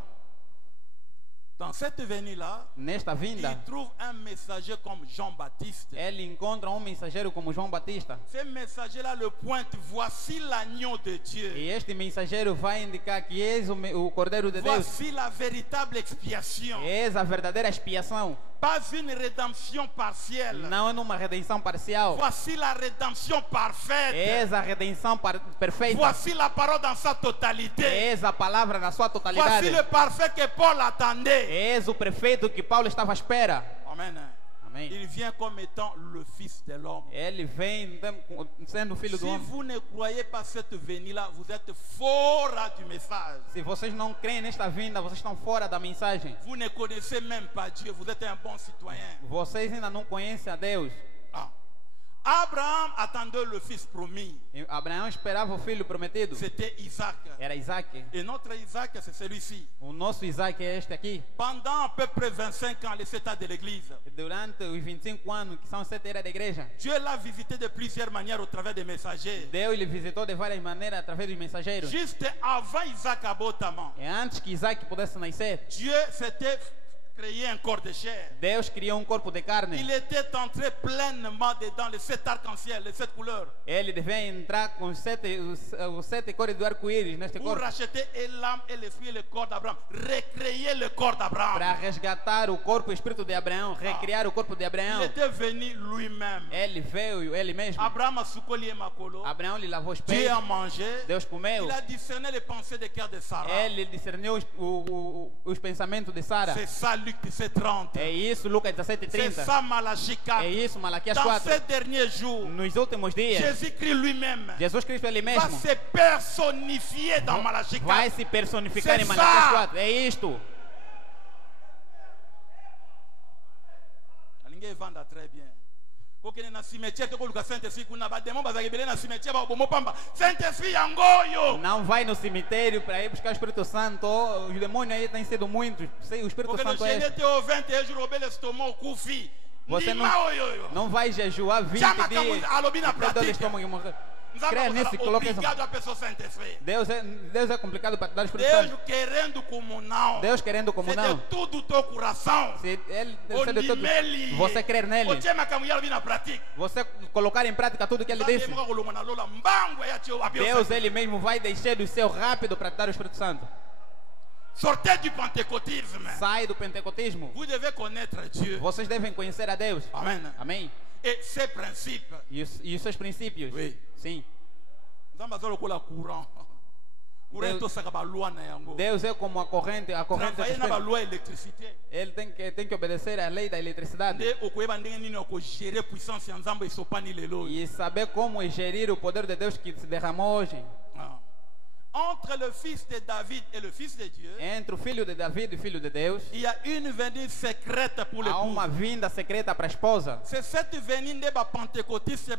Dans cette venue-là, Nesta vinda, il trouve un messager comme Jean-Baptiste. ele encontra um mensageiro como João Batista. Ce messager-là le pointe, voici l'agneau de Dieu. E este mensageiro vai indicar que és o Cordeiro de Deus. Voici la véritable expiation. És a verdadeira expiação. Pas une rédemption partielle. Não é numa redenção parcial. Voici la rédemption parfaite. És a redenção perfeita. Voici la parole dans sa totalité. És a palavra na sua totalidade. Voici le parfait que Paul attendait. És o perfeito que Paulo estava à espera. Amen. Amém. Il vient comme étant le Fils de l'homme. Ele vem sendo filho do Si homem. vous ne croyez pas cette venue-là, vous êtes fort du message. Se vocês não creem nesta vinda, vocês estão fora da mensagem. Vous ne connaissez même pas Dieu. Vous êtes un bon citoyen. Vocês ainda não conhecem a Deus. Ah. Abraham attendait le fils promis. E Abraão esperava o filho prometido. C'était Isaac. Era Isaac. Et notre Isaac, c'est celui-ci. O nosso Isaac é este aqui. Pendant à peu près 25 ans, les 7 ans de l'église, Durante os 25 anos, que são 7 eras da igreja, Dieu l'a visité de plusieurs manières au travers des messagers. Deus lhe visitou de várias maneiras através dos mensageiros. Juste avant Isaac abortement, E antes que Isaac pudesse nascer, Dieu s'était créé un corps de chair. Deus criou um corpo de carne. Il était entré pleinement dedans les 7 arcs-en-ciel, les 7 couleurs, Ele devia entrar com os sete cores do arco-íris neste pour corpo racheter et l'âme et l'esprit et le corps d'Abraham, recréer le corps para d'Abraham. resgatar o corpo e o espírito de Abraão, recriar o corpo de Il Abraão. était venu lui-même. Ele veio, ele mesmo. Abraham a soukoli makolo. Abraão lhe lavou os pés. Dieu a mangé. Deus comeu. Il a discerné les pensées de cœur de Sarah. Ele discerniu os pensamentos de Sara. C'est ça Luc 17:30. É isso, Lucas C'est 17:30. ça Malachie 4. É isso, Malaquias Dans 4. ces derniers jours, Nos últimos dias, Jésus-Christ lui-même Jesus Cristo ele va mesmo se personnifier dans Malachie 4. vai se personificar C'est em Malaquias ça. 4. É isto. Ninguém vanda très bien. Kokene na cimetière ke koluka Saint-Esprit kuna ba démon bazaki belé na cimetière ba bomo pamba. Saint-Esprit yangoyo. Não vai no cemitério para ir buscar o Espírito Santo. Os demônios aí têm sido muitos. O Espírito Kokene Santo é este. genete au 21 jours obele estomac kufi. Você não vai jejuar 20 Chama dias. como alobi na Até o prática. estômago morrer. Nzambe Creia nisso e azala coloque isso. obrigado a pessoa Saint-Esprit. Deus é complicado para te dar o Espírito Deus Santo. querendo comunhão. Deus querendo C'est comunhão. de todo o teu coração. Se ele se de tudo, Onimeli. você crer nele, Ochema kamuya alobi na prática. você colocar em prática tudo que ele disse, Nzambe moka kolonga na lola mbango ya tio abio. Deus ele mesmo vai deixar do céu rápido para te dar o Espírito Santo. Sortez du pentecôtisme. Sai do pentecotismo. Vous devez connaître Dieu. Vocês devem conhecer a Deus. Amen. Amém. Et ses principes. E os seus princípios. Oui. Sim. Nzambe azala lokola courant. Courant tosaka ba loi na yango. Deus é como a corrente Travailler na ba loi électricité. Ele tem que obedecer à lei da eletricidade Nde okoyeba ndenge nini okogérer puissance ya Nzambe esopani lelo. e saber como gerir o poder de Deus que se derramou hoje. Ah. Entre le fils de David et le fils de Dieu, entre o filho de David e o filho de Deus, il y a une venue secrète pour há l'époux. uma vinda secreta para a esposa. C'est cette venue des pentecôtistes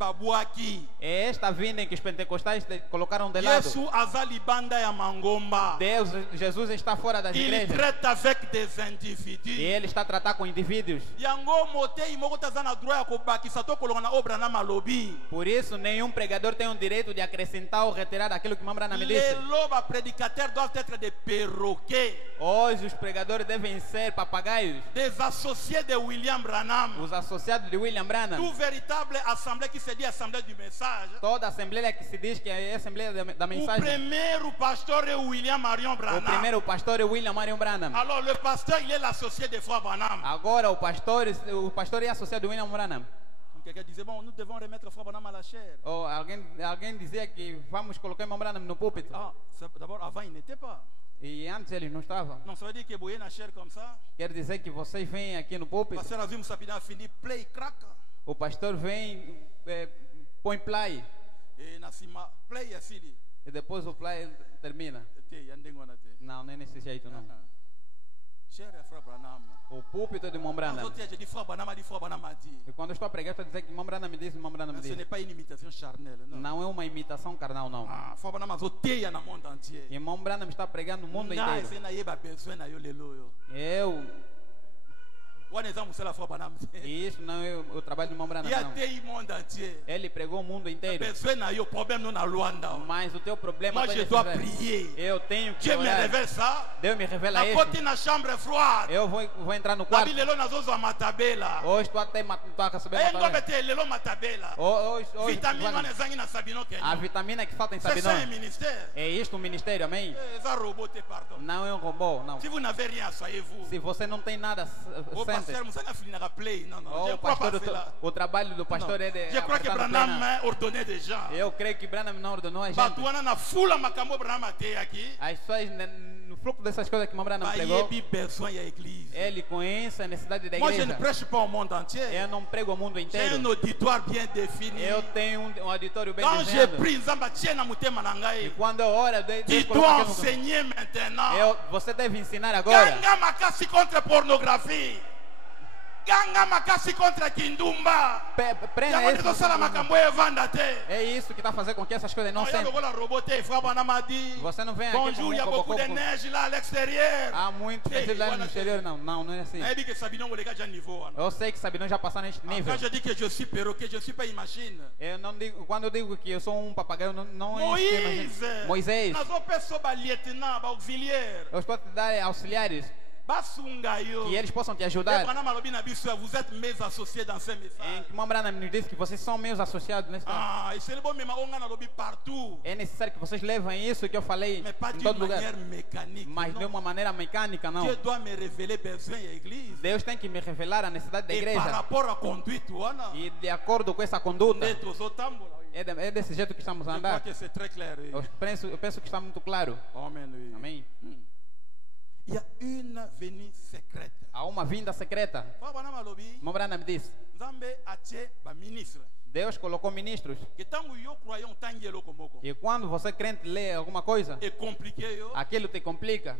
qui É esta vinda em que os pentecostais colocaram de lado. Yesu azali banda ya mangomba. Deus, Jesus está fora das Il igrejas. traite avec des individus. E ele está a tratar com indivíduos. Yango motei moko tazana droit ya kobakisa to kolonga na obra na malobi. Por isso, nenhum pregador tem o direito de acrescentar ou retirar aquilo que Mambrana me disse. Les prédicateurs doivent être des perroquets. Hoje os pregadores devem ser papagaios. Des associés de William Branham. Os associados de William Branham. Toute véritable assemblée qui se dit assemblée du message. Toda assembleia que se diz que é a assembleia da mensagem. O primeiro pastor é William Marion Branham. O primeiro pastor é William Marion Branham. Alors le pasteur il est l'associé de Frère Branham. Agora o pastor é associado de William Branham. Quelqu'un disait bon, nous devons remettre Frère Branham à la chair. Oh, alguém dizia que vamos colocar William Branham no púlpito. Ah, d'abord avant il n'était pas. E antes eles não estavam. Non, ça veut dire que boyer na chair comme ça. Quer dizer que vocês vêm aqui no púlpito. Pasteur Azim Sapina fini play crack. O pastor vem, põe play. E na cima play assim. E depois o play termina. Não, nem nesse jeito não. Cher é Frère Branham. O púlpito de William Branham. E quando eu estou a pregar, estou a dizer que William Branham me disse, William Branham me disse. Ce n'est pas une imitation charnelle, não. Não é uma imitação carnal, não. Ah, Frère Branham azoteia no mundo inteiro. E William Branham está pregando no mundo inteiro. Eu. E isso não é o trabalho de William Branham, não. Ele pregou o mundo inteiro. Mas o teu problema é eu tenho que Dieu me orar. révèle ça. Deus me revela isso. Eu vou entrar no quarto. Hoje estou até estou a receber hoje, a vitamina que falta em Sabinão. É isto o ministério, amém? Não é um robô, não. Si vous n'avez rien, soyez-vous. Se você não tem nada, sente. O trabalho do pastor é de. Je crois que Branham ordonné déjà. Eu creio que Branham não ordenou a gente. Batuana na fula makambo Branham até aqui. As pessoas no fruto dessas coisas que Branham pregou. Ele conhece a necessidade da igreja. Moi je ne prêche pas au monde entier. Eu não prego ao mundo inteiro. J'ai un auditoire bien défini. Eu tenho um auditório bem definido. definido. Quand j'ai pris Nzamba tia na mutema na ngai. E quando eu oro, tu dois enseigner maintenant. Você deve ensinar agora. Ganga makasi contre pornographie. Ganga makasi contra Kindumba. É isso que está fazendo com que essas coisas não sejam. Você não vem aqui bonjour, il y a beaucoup de neige là à l'extérieur. Há muito frio lá no exterior, não é assim. Eu sei que Sabinão já passou neste nível. Quand je dis que je suis perroquet, je suis pas une machine. Eu não digo, quando eu digo que eu sou um papagaio, não é Moïse. Moisés. Eu estou a te dar auxiliares. Que eles possam te ajudar. Vous êtes mes associés dans ce message. William Branham nos disse que vocês são meus associados nesse É necessário que vocês levem isso que eu falei em todo lugar. Mas de uma maneira mecânica, não. Deus tem que me revelar a necessidade da igreja. E de acordo com essa conduta. É desse jeito que estamos a andar. Eu penso que está muito claro. Amém. Il y a une venue secrète. Há uma vinda secreta. William Branham me disse. Deus colocou ministros. E quando você crente lê alguma coisa, aquilo te complica.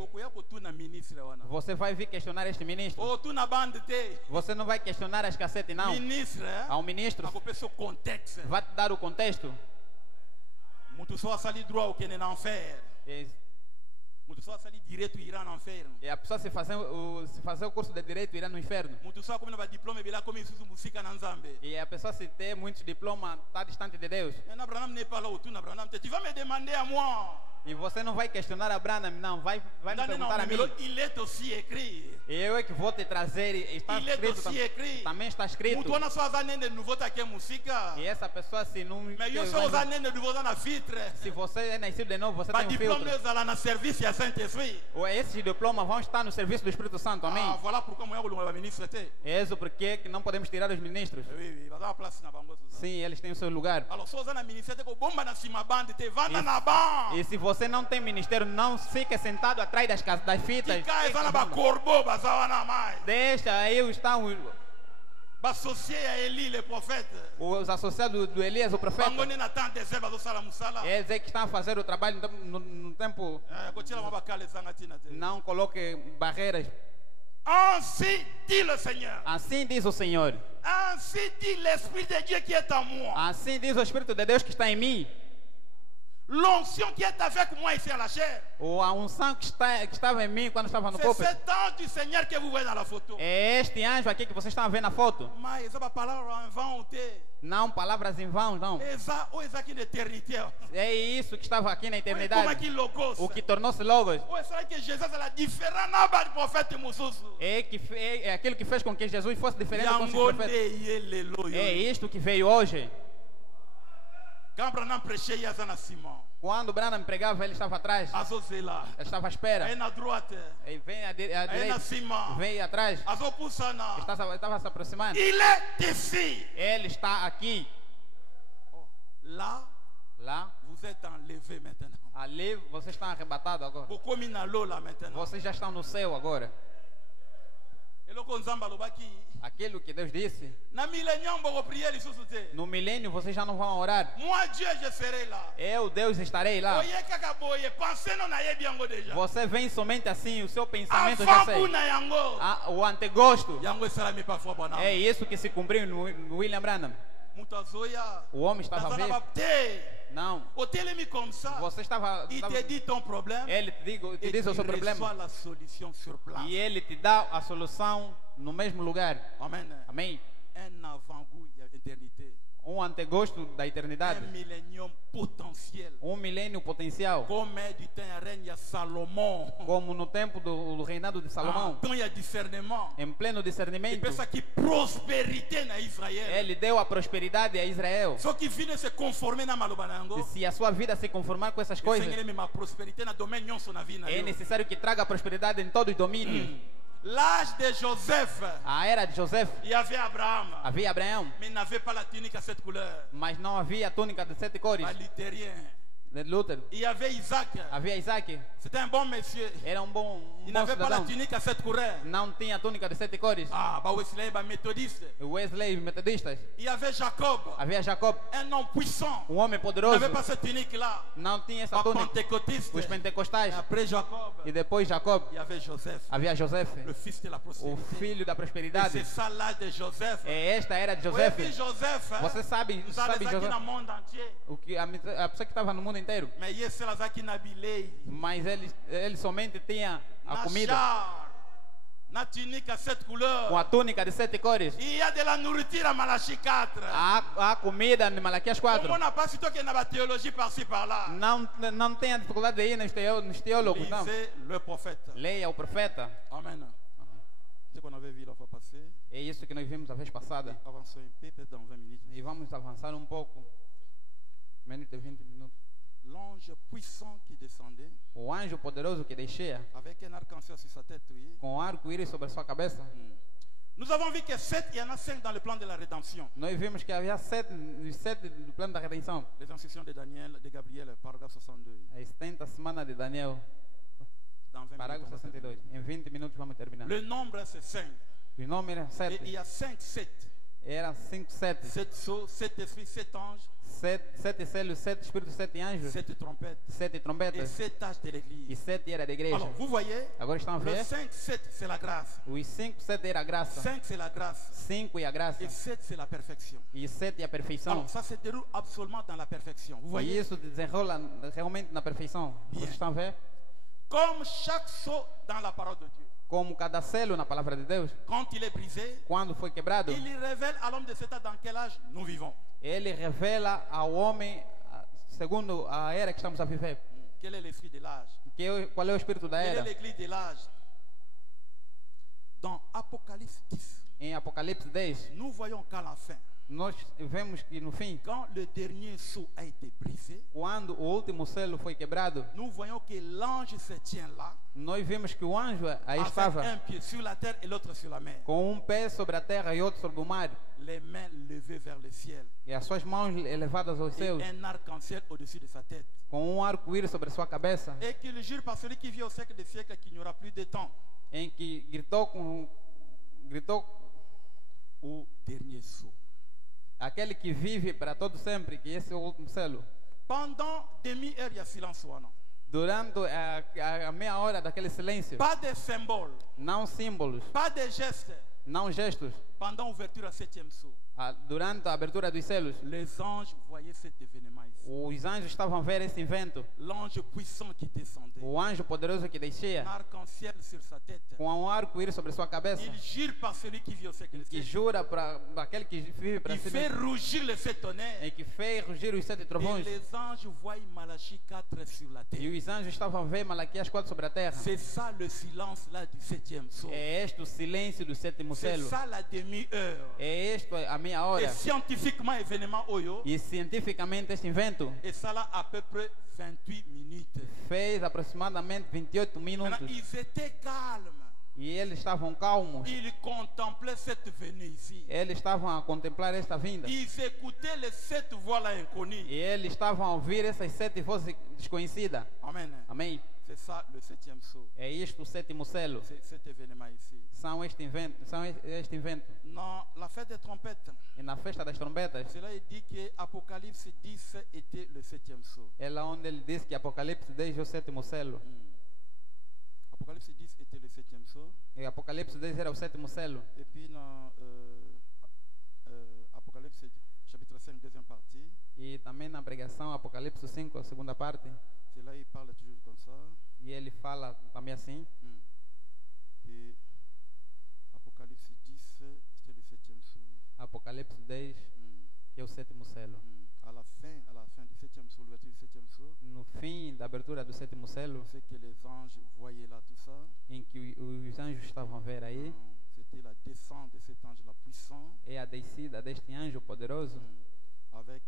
Você vai vir questionar este ministro. Você não vai questionar a escassez, não. Há um ministro. Vai te dar o contexto. E a pessoa se fazer o curso de direito irá no inferno. E a pessoa se ter muitos diplomas está distante de Deus. Tu vas me demander à moi. E você não vai questionar a Branham, não. Vai me perguntar a mim. E eu é que vou te trazer. Está escrito, também está escrito. E essa pessoa, se não... Se você é nascido de novo, você tem um filtro. Ou esses diplomas vão estar no serviço do Espírito Santo, amém? É isso porque não podemos tirar os ministros. Sim, eles têm o seu lugar. E se você não tem ministério, não fique sentado atrás das fitas. Deixa aí está Os associados do Elias, o profeta. Eles que estão a fazer o trabalho no tempo. Não coloque barreiras. Ainsi dit le Seigneur. Assim diz o Senhor. Ainsi dit l'Esprit de Dieu qui est en moi. Assim diz o Espírito de Deus que está em mim. L'onction qui est avec moi ici à la chair. A unção que estava em mim quando estava no corpo. C'est cet ange du Seigneur que vous voyez dans la photo. É este anjo aqui que vocês estão a ver na foto. Mas essa palavra em vão. Não palavras em vão, não. É isso que estava aqui na eternidade. O que tornou-se logos. É aquilo que fez com que Jesus fosse diferente dos profetas. É isto que veio hoje. Quando Branham pregava, ele estava atrás. Ele estava à espera. Ele vem à direita, vem atrás. Estava se aproximando. Ele está aqui. Lá, vous êtes enlevé maintenant. Ali vocês estão arrebatados agora. Vocês já estão no céu agora. Aquilo que Deus disse. No milênio vocês já não vão orar. Eu, Deus, estarei lá. Você vem somente assim, o seu pensamento já sei. O antegosto. É isso que se cumpriu no William Branham. O homem estava vivo. Não. Você estava. Ele te diz o seu problema. E ele te dá a solução no mesmo lugar. Amém. Um antegosto da eternidade. Um milênio potencial. Como no tempo do reinado de Salomão. Em pleno discernimento. Ele deu a prosperidade a Israel. E se a sua vida se conformar com essas coisas, é necessário que traga a prosperidade em todo o domínio. L'âge de Joseph. A era de Joseph. Il y avait Abraham. Havia Abraão. Mais il n'avait pas la tunique à 7 couleurs. Mas não havia túnica de 7 cores. Pas luthérien. De Luther. Il y avait Isaac. Havia Isaac. C'était un bon monsieur. Era bom il n'avait pas la tunique à 7 couleurs. Não tinha túnica de 7 cores. Wesley, méthodiste. Wesley, metodistas. Il y avait Jacob. Havia Jacob. Un homme puissant. Homem poderoso. Il n'avait pas cette tunique là. Não tinha essa túnica. Os pentecostais. Après Jacob. E depois Jacob. Il y avait Joseph. Havia Joseph. Le fils de la prospérité. O filho da prosperidade. C'est ça l'âge de Joseph. É esta era de Joseph. Joseph. Você sabe Joseph. O que a pessoa que estava no mundo inteiro. Mas ele somente tinha a comida. Com a túnica de 7 cores. Há comida em Malaquias 4. Não tenha dificuldade de ir nos teólogos. Não. Leia o profeta. Amém. É isso que nós vimos a vez passada. E vamos avançar um pouco. Menos de 20 minutos. L'ange puissant qui descendait. O anjo poderoso que descia. Avec un arc-en-ciel sur sa tête, oui. Com arco-íris sobre sua cabeça. Nous avons vu que 7, il y en a 5 dans le plan de la rédemption. Nós vimos que havia 7 do plano da redenção. Les instructions de Daniel, de Gabriel, paragraphe 62. A 70 semana de Daniel. Parágrafo 62. Em 20 minutos vamos terminar. Le nombre c'est 5. O nome era 7. Et il y a 5 7. Era 5 7. 7 sceaux, 7 esprits, 7 anges. 7 selos, 7 espíritos, 7 anjos. 7 trompettes. 7 trombetas. Et 7 âges de l'église. E 7 era da igreja. Alors, vous voyez, agora estão a ver? Le 5 7 c'est la grâce. Os 5 7 era a graça. 5 c'est la grâce. 5 é a graça. Et 7 c'est la perfection. E 7 é a perfeição. Alors, ça se déroule absolument dans la perfection. Vous voyez? E isso desenrola realmente na perfeição. Vocês estão a ver? Comme chaque sceau dans la parole de Dieu. Como cada selo na palavra de Deus. Quand il est brisé, quando foi quebrado, il révèle à l'homme de cet âge dans quel âge nous vivons. Ele revela ao homem segundo a era que estamos a viver. Quel est l'esprit de l'âge? Qual é o espírito da era? Quelle est l'église de l'âge? Dans Apocalypse 10. Em Apocalipse 10, nous voyons qu'à la fin, nós vemos que no fim, quand le dernier sceau a été brisé, quando o último selo foi quebrado, nous voyons que l'ange se tient là. Nós vemos que o anjo aí estava un pied sur la terre et l'autre sur la mer. Com pé sobre a terra e outro sobre o mar. Les mains levées vers le ciel. E as suas mãos elevadas aos céus. Et un arc-en-ciel au-dessus de sa tête. Com arco-íris sobre sua cabeça. Et qu'il jure par celui qui vit au siècle des siècles qu'il n'y aura plus de temps. Em que gritou o sceau. Aquele que vive para todo sempre, que esse é o último selo. Pendant demi-heure, il y a silence. Durante a meia hora daquele silêncio, Pas de symboles, não símbolos, pas de gestes. não gestos. Pendant l'ouverture à 7e sceau, Durante a abertura dos selos, les anges voyaient cet événement ici. os anjos estavam a ver esse evento. L'ange puissant qui descendait, O anjo poderoso que un descia, arc-en-ciel sur sa tête. com um arco-íris sobre sua cabeça, Il jure par celui qui vit au siècle des que siècles. jura para aquele que vive para Il si fait mesmo, rougir les sept tonnerres. e que fez rugir os 7 Et trovões. les anges voient Malachie 4 sur la E terre. os anjos estavam a ver Malaquias 4 sobre a terra. C'est ça le silence là du 7e sceau. É este o silêncio do sétimo C'est selo. ça la demi-heure. É este a meia Et hora. scientifiquement, événement Oyo, E cientificamente este evento et ça là à peu près 28 minutes. fez aproximadamente 28 Maintenant, minutos. ils étaient calmes. E eles estavam calmos. Ils contemplaient cette venue ici. Eles estavam a contemplar esta vinda. Ils écoutaient les 7 voix là inconnues. E eles estavam a ouvir essas 7 vozes desconhecidas. Amen. Amém? C'est ça le 7e sceau. É isto o sétimo selo. C'est cet événement ici. São este evento. Dans la fête des trompettes, E na festa das trombetas, cela est dit que Apocalypse 10 était le 7e sceau. é lá onde ele diz que Apocalipse 10 é o sétimo selo. Apocalypse 10 était le 7e sceau. E Apocalipse 10 era o sétimo selo. Et puis dans Apocalypse chapitre 5, deuxième partie, E também na pregação Apocalipse 5, a segunda parte, c'est là il parle toujours comme ça. e ele fala também assim, Que Apocalypse 10, c'était le 7e sceau. Apocalipse 10, que é o sétimo selo. À la fin du 7e sceau, l'ouverture du 7e sceau, No fim da abertura do sétimo selo, c'est que les anges voyaient là tout ça. em que os anjos estavam a ver aí, C'était la descente de cet ange-là puissant é a descida deste anjo poderoso, avec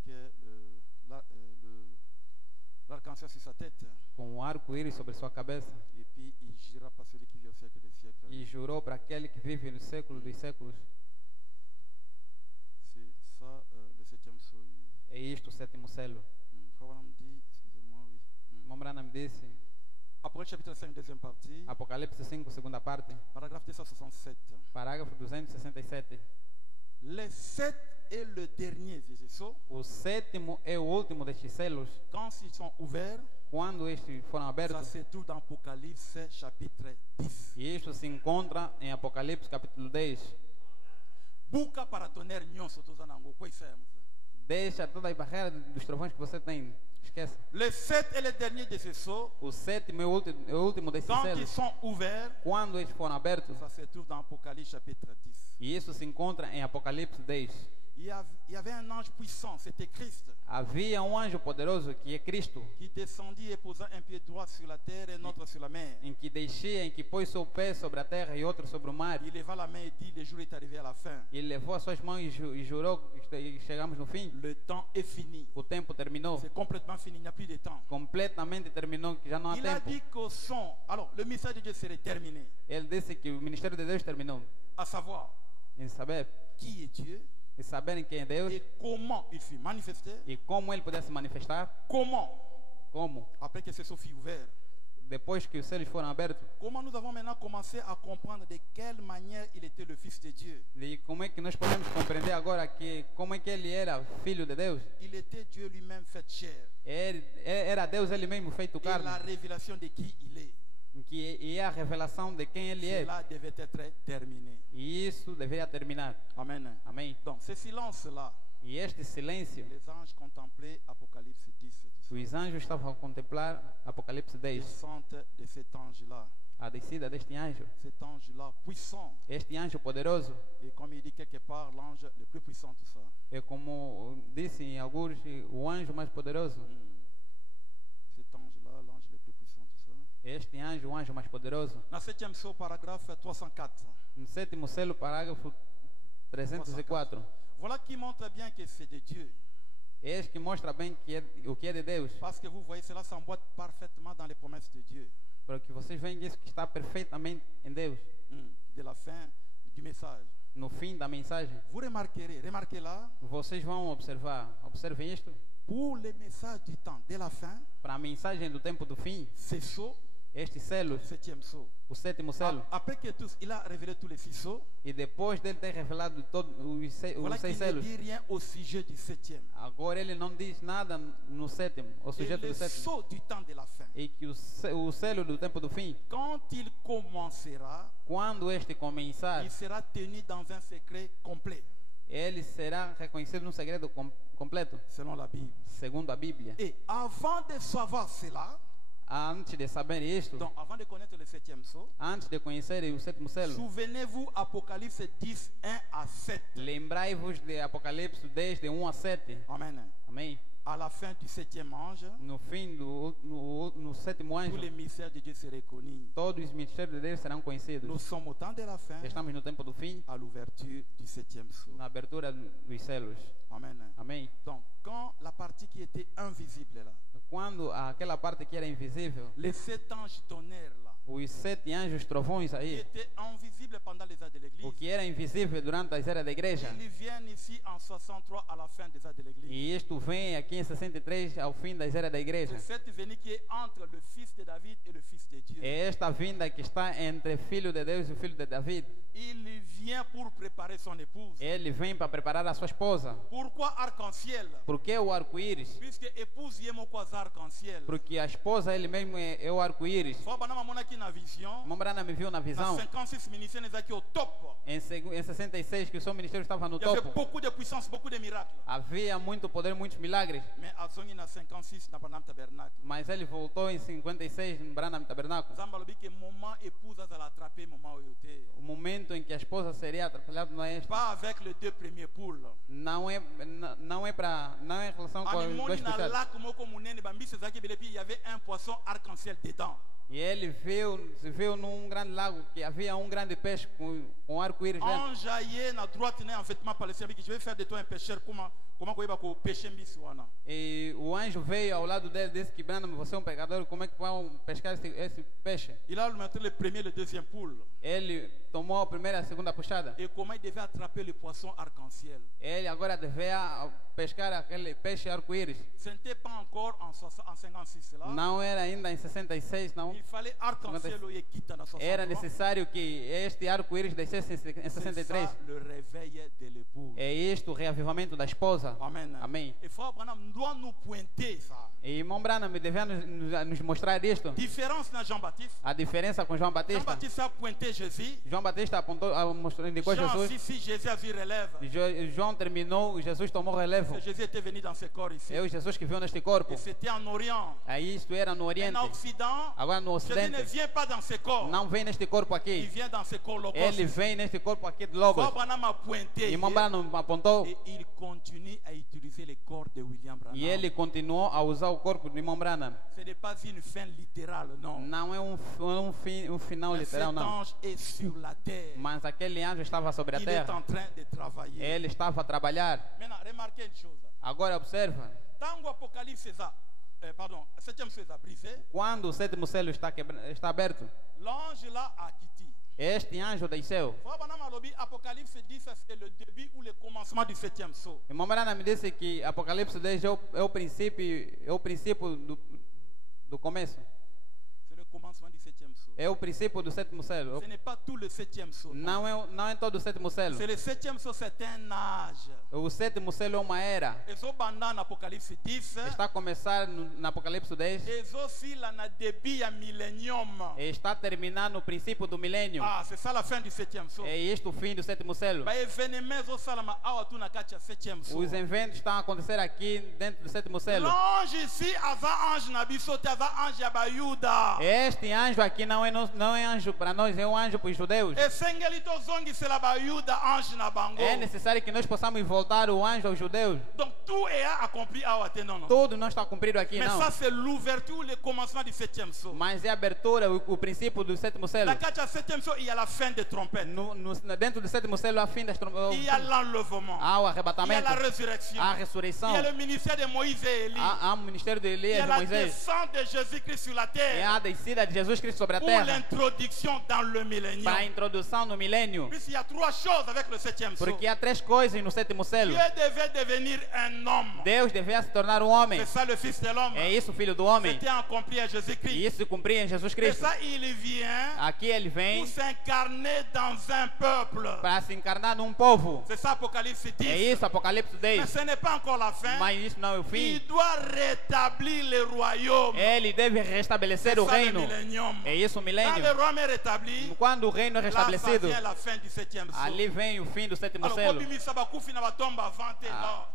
l'arc-en-ciel sur sa tête. com um arco-íris sobre sua cabeça, Et puis il jura par celui qui vit au siècle des siècles. e jurou para aquele que vive no século dos séculos. C'est ça le 7e sceau. É isto o sétimo selo. Frère me dit, excusez-moi, oui. Mombrana me disse, Apocalypse chapitre 5, deuxième partie, Apocalipse 5, segunda parte, paragraphe 267. parágrafo 267. Les 7 est le dernier de ces sceaux. O sétimo é o último destes selos. Quand ils sont ouverts, Quando estes foram ça abertos, se trouve dans Apocalypse chapitre 10. e isto se encontra em Apocalipse capítulo 10. Buka paratonnerre nyonso toza nango kwa isayamza. Deixa todas as barreiras dos trovões que você tem. Esquece. Les 7 est le dernier de ces sceaux. O sétimo é o último desses Quand ils selos. sont ouverts, Quando estes foram abertos, ça se trouve dans Apocalypse chapitre 10. e isso se encontra em Apocalipse 10. Il y avait un ange puissant, c'était Christ, Havia um anjo poderoso, que é Cristo, qui descendit et posa un pied droit sur la terre et un autre sur la mer. em que descia, em que pôs seu pé sobre a terra e outro sobre o mar. Il leva la main et dit, le jour est arrivé à la fin. Ele levou as suas mãos e jurou que chegamos no fim. Le temps est fini. O tempo terminou. C'est complètement fini, il n'y a plus de temps. Completamente terminou, que já não há Il a tempo. dit qu'au son, alors le message de Dieu serait terminé, Ele disse que o ministério de Deus terminou. à savoir Em saber, qui est Dieu em saberem quem é Deus et comment il fut manifesté, e como ele pudesse manifestar. comment, Como? après que ce soit ouvert, Depois que os selos foram abertos, comment nous avons maintenant commencé à comprendre de quelle manière il était le Fils de Dieu. e como é que nós podemos compreender agora que como é que ele era filho de Deus? Il était Dieu lui-même fait chair. Era Deus ele mesmo feito Et carne, la révélation de qui il est, que é a revelação de quem ele é. cela devait être terminé. E isso deveria terminar. Amen. Amém. Donc, ce silence-là, E este silêncio, les anges contemplaient Apocalypse 10, tout ça. os anjos estavam a contemplar Apocalipse 10, Descente de cet ange-là. a descida deste anjo. Cet ange-là puissant. Este anjo poderoso, Et comme il dit quelque part, l'ange le plus puissant, tout ça. é como disse em alguns, o anjo mais poderoso. Cet ange-là, l'ange le plus puissant, tout ça. Este anjo, o anjo mais poderoso. Dans le 7e sceau, paragraphe 304. No sétimo selo, parágrafo 304. Voilà qui montre bien que c'est de Dieu. Este que mostra bem o que é de Deus. Parce que vous voyez, cela s'emboîte parfaitement dans les promesses de Dieu. Para que vocês veem isso que está perfeitamente em Deus. De la fin du message. No fim da mensagem, Vous remarquez là, vocês vão observar. Observem isto. pour le message du temps de la fin, Para a mensagem do tempo do fim, ces sceaux Estes selos, Septième sceau. o sétimo selo. Après que tous, il a révélé tous les 6 sceaux. E depois dele ter revelado todos Voilà os 6 qu'il ne selos, dit rien au sujet du 7e. agora ele não diz nada no sétimo, o Et sujeito le do sétimo. sceau du temps de la fin. E que o selo do tempo do fim, Quand il commencera, quando este começar, il sera tenu dans un secret complet, ele será reconhecido num segredo completo, selon la Bible. segundo a Bíblia. Et avant de savoir cela, Antes de saber isto, donc avant de connaître le 7e sceau, antes de conhecer o sétimo selo, souvenez-vous Apocalypse 10, 1 à 7. lembrai-vos de Apocalipse 10, de 1 a 7. Amen. Amém. À la fin du 7e ange, No fim no sétimo tous anjo, les mystères de Dieu seraient connus. todos os mistérios de Deus serão Nous conhecidos. sommes au temps de la fin, Estamos no tempo do fim, à l'ouverture du 7e sceau. na abertura dos selos. Amen. Amém. Donc, quand la partie qui était invisible là, Quando aquela parte que era invisível, les 7 anges tonnerres là, os 7 anjos trovões qui aí, étaient invisibles pendant les âges de l'église, o que era invisível durante as eras da igreja, ils viennent ici en 63 à la fin des âges de l'église. e isto vem aqui em 63 ao fim das eras da igreja. C'est cette venue qui est entre le fils de David et le fils de Dieu. É esta vinda que está entre filho de Deus e o filho de David. Il vient pour préparer son épouse. Ele vem para preparar a sua esposa. Pourquoi arc-en-ciel? Por que o arco-íris? Puisque épouse y est mon quoi arc-en-ciel. Porque a esposa, ele mesmo é o arco-íris. Faut pas na aqui na vision. Mombrana me viu na Na visão. 56 ministères aqui au top. Em 66, que o seu ministério estava no Il y avait topo. beaucoup de puissance, beaucoup de miracles. Havia muito poder, muitos milagres. Mais à Zongi na 56 na Panam Tabernacle. Mas ele voltou em 56 no Branham Tabernáculo. Zambalobi que moment épouse a la attraper moment yoté. O momento em que a esposa seria atrapalhada não é este. Pas avec les 2 premiers poules. Não é em relação com os dois Animoni na puxados. lac moko munene bambisi zaki belepi, il y avait un poisson arc-en-ciel dedans. E ele viu num grande lago que havia um grande peixe com arco-íris dentro. Enjaillé na droite né en vêtement palestinien que je vais faire de toi un pêcheur comment koyeba ko pêcher mbisi wana. E o anjo veio ao lado dele e disse que Branham, você é um pecador, como é que vão pescar esse peixe? Il a montré le premier le deuxième poule. Ele tomou a primeira e a segunda puxada. Et comment il devait attraper le poisson arc-en-ciel. Ele agora devia pescar aquele peixe arco-íris. Ce n'était pas encore en 56 là. Não era ainda em 66, não. Il fallait arc-en-ciel ou quitte na 63. Era necessário que este arco-íris descesse em C'est 63. ça, le réveil de l'épouse. É isto o reavivamento da esposa. Amen. Amém. Et frère Branham doit nous pointer ça. E irmão Branham devia nos mostrar isto. Différence na Jean-Baptiste. A diferença com João Batista. Jean-Baptiste a pointé Jésus. João Batista apontou, indicou Jean, Jesus. si Jésus a vu relève. João terminou, Jesus tomou relevo. Jésus était venu dans ce corps ici. É o Jesus que viu neste corpo. Et c'était en Orient. Aí isto era no Et Oriente. en Occident, Agora no Jésus ne Ocidente. vient pas dans ce corps. Não vem neste corpo Il aqui. vient dans ce corps logos. Ele vem neste corpo aqui de Logos. Frère Branham a pointé. Irmão Branham apontou. Et il continue à utiliser le corps de William Branham. E ele continuou a usar o corpo de irmão Branham. Ce n'est pas une fin littérale, non. Não é um final Mais literal, cet não. ange est sur la terre. Mas aquele anjo estava sobre a Il est en terra. train de travailler. Ele estava a trabalhar. Maintenant, remarquez une chose. Agora observa. Tango Apocalypse pardon, 7e sceau est brisé. Quando o sétimo selo está aberto, L'ange là a quitté. este anjo desceu. Frère Branham a dit Apocalypse 10 c'est le début ou le commencement du 7e sceau. Irmão Branham me disse que Apocalipse 10 é o princípio do começo. C'est le commencement du 7e sceau. É o princípio do sétimo selo. Ce n'est pas tout le 7e sceau. Não é todo o sétimo selo. C'est le 7e sceau, c'est un âge. O sétimo selo é uma era. Et so bandana Apocalypse 10. Está a começar no Apocalipse 10. Et so si la na début à millénium. E está a terminar no princípio do milênio. Ah, c'est ça la fin du 7e sceau. É este o fim do sétimo selo. Ba événement zo salama awa tu na katia 7e sceau. Os eventos estão a acontecer aqui dentro do sétimo selo. L'ange ici ava ange na biso te ava ange ya bayuda. Este anjo aqui não é anjo para nós, é um anjo para os judeus. E sengeli to zongi c'est la bayuda ange na bango. É necessário que nós possamos voltar o anjo aos judeus. Donc tout est accompli awa te non. Tudo não está cumprido aqui, Mais não. ça c'est l'ouverture, le commencement du 7e sceau. Mas é a abertura, o princípio do sétimo selo. La katia 7e sceau, il y a la fin des trompettes. Dentro do sétimo selo, a fim das Il y a l'enlèvement. há o Il y a arrebatamento, la résurrection. há a Il ressurreição, y a le ministère de Moïse et Élie. há o ministério de Il y Elias a e la Moisés. descente de Jésus-Christ sur la É terre a descida de Jesus Cristo sobre a pour terra l'introduction dans le millénium. para a introdução no milênio. Puisqu'il y a 3 choses avec le 7e sceau. Porque há 3 coisas no sétimo selo. Dieu devait devenir un un homme. Deus devia se tornar um homem. C'est ça le Fils de l'homme. É isso o Filho do Homem. C'était accompli à Jésus-Christ. E isso se cumpria em Jesus Et Cristo. ça, il vient Aqui ele vem pour s'incarner dans un peuple. para se encarnar num povo. C'est ça Apocalypse 10. É isso, Apocalipse Mais 10. ce n'est pas encore la fin. Mas isso não é o fim. Il doit rétablir le royaume. Ele deve restabelecer o C'est ça le reino. millénium. É isso o Quand le milênio. royaume est rétabli, Quando o reino é là, ça restabelecido, vient la fin du 7e ali sceau. vem o fim do sétimo Alors, selo. quand Bibi Sabakufi na batomba avant, non.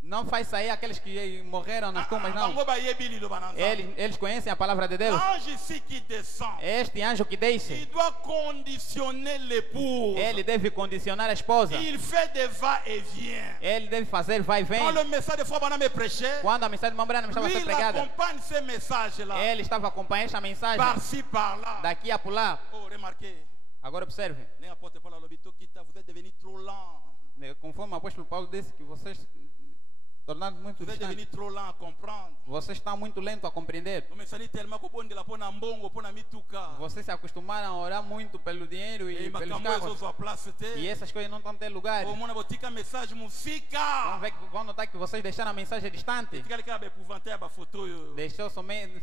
Não faz sair aqueles que morreram nas tumbas, não. Bango bayebi lilo bananza. Eles conhecem a palavra de Deus. L'ange ici qui descend, Este anjo que desce, il doit conditionner l'épouse. ele deve condicionar a esposa. Il fait des va-et-vient. Ele deve fazer vai e vem. Quand le message de Frère Branham est prêché, Quando a mensagem de Mambrana estava lui, sendo il pregada, accompagne ces messages-là. ele estava acompanhando esta mensagem Par-ci, par-là. daqui a pular. Oh, remarquez. Agora observe, N'importe quoi, vous êtes devenu trop lent. conforme o apóstolo Paulo disse que vocês tornaram muito Vous êtes devenu distantes. trop lent à comprendre. Vocês estão muito lentos a compreender. Vocês se acostumaram a orar muito pelo dinheiro e pelos carros. E essas coisas não estão tendo lugar. Vão notar que vocês deixaram a mensagem distante.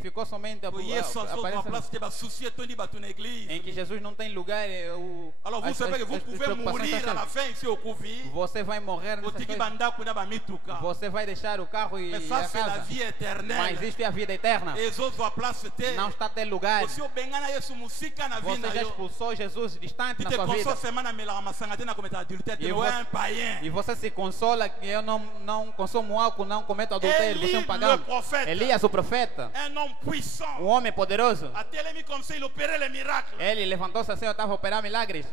Ficou somente a em que Jesus não tem lugar. Alors vous savez que vous pouvez mourir à la fin ici au Couvi. Você vai morrer nessas coisas. Você vai deixar o carro e mais a ça c'est la casa. vie éternelle. Mas isto é a vida eterna. Não está a ter lugar. Você já expulsou Jesus distante na sua vida. E você se consola que eu não consumo álcool, não cometo adultério. Você é um pagão. Elias, o profeta, um homem poderoso, ele levantou-se assim, eu estava a operar milagres.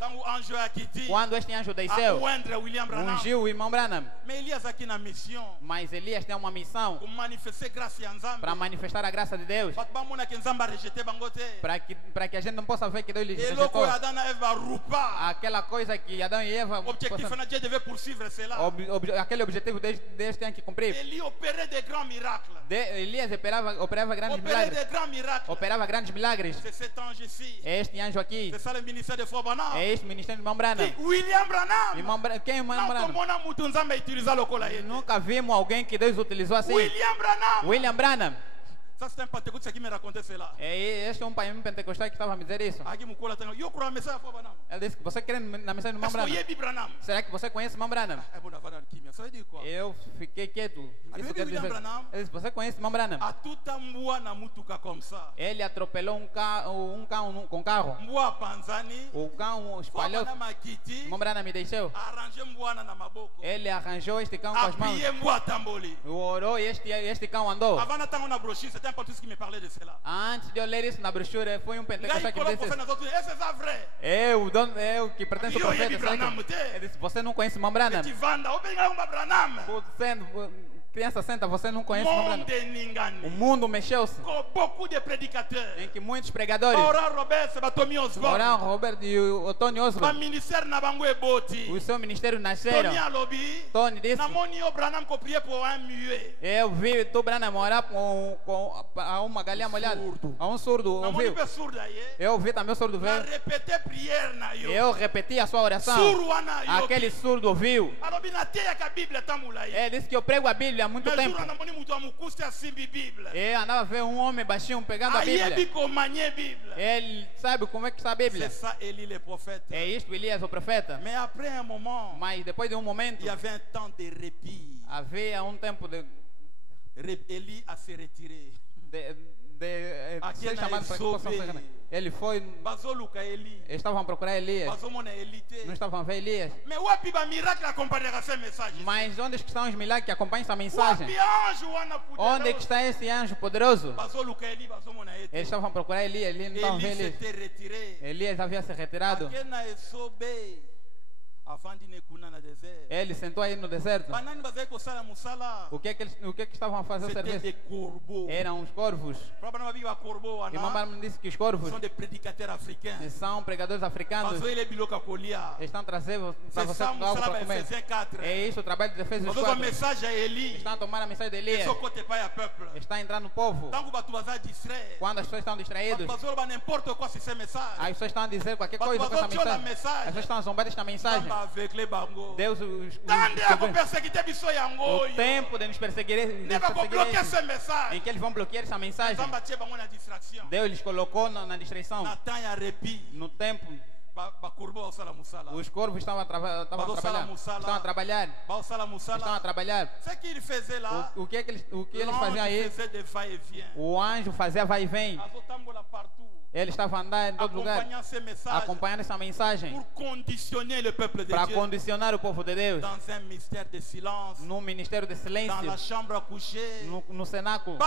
Quando este anjo desceu, ungiu o irmão Branham. Mas Elias tem uma missão para manifestar a graça de Deus. Para que a gente não possa ver que Deus lhe rejeitou. Aquela coisa que Adão e Eva, aquele objetivo Deus tem que cumprir. Elias operava grandes milagres. Operava grandes milagres. É este anjo aqui. É este ministério de irmão Branham. Quem é o irmão Branham? Nunca vimos alguém que Deus utilizou assim. William Branham. Ça c'est un pentecôtiste qui me racontait cela. Este é um pai pentecostal que estava a me dizer isso. Ele disse que você crê na mensagem do irmão Branham. Será que você conhece o irmão Branham? Eu fiquei quieto. Isso quer dizer. Ele disse, você conhece o irmão Branham? Ele atropelou um cão com carro. O cão espalhou. O irmão Branham me deixou. Ele arranjou este cão com as mãos. Orou e este cão andou. Que me parlait de cela. Antes de eu ler isso na brochura, foi um pentecostal que me disse: eu que pertence ao profeta. Ele disse: você não conhece o irmão Branham? Criança, senta, você não conhece o irmão Branham? O mundo mexeu-se. Em que muitos pregadores, Oran Robert e o Tony Osborne, o seu ministério nasceram. Tony disse: eu vi tu Branham orar a uma galinha molhada. A um surdo ouviu. Eu ouvi também o surdo ver. Eu repeti a sua oração. Aquele surdo ouviu. Ele disse que eu prego a Bíblia há muito tempo. Eu andava a ver um homem baixinho pegando a Bíblia. Ele sabe como é que está a Bíblia. É isto, Elias, o profeta. Mas depois de um momento, havia um tempo de ser chamado para que possam ser. Ele foi. Estavam a procurar Elias. Não estavam a ver Elias. Mas onde estão os milagres que acompanham essa mensagem? Onde está esse anjo poderoso? Eles estavam a procurar Elias. Ele não estava a ver Elias. Elias havia se retirado. Ele sentou aí no deserto. O que estavam a fazer o serviço? Eram os corvos. E Mamãe disse que os corvos são pregadores africanos. Estão trazendo para você algo para comer. É isso o trabalho de Efésios 4. Estão a tomar a mensagem de Elias. Está entrando no povo. Quando as pessoas estão distraídas, as pessoas estão a dizer qualquer coisa com essa mensagem. As pessoas estão a zombar desta mensagem. Deus os o tempo de nos perseguir, em que eles vão bloquear essa mensagem. Deus lhes colocou na distração. No tempo, os corvos estavam a trabalhar. O que eles faziam aí? O anjo fazia vai e vem. Ele estava andando em todo lugar, acompanhando essa mensagem, para condicionar o povo de Deus, no ministério de silêncio, no cenáculo.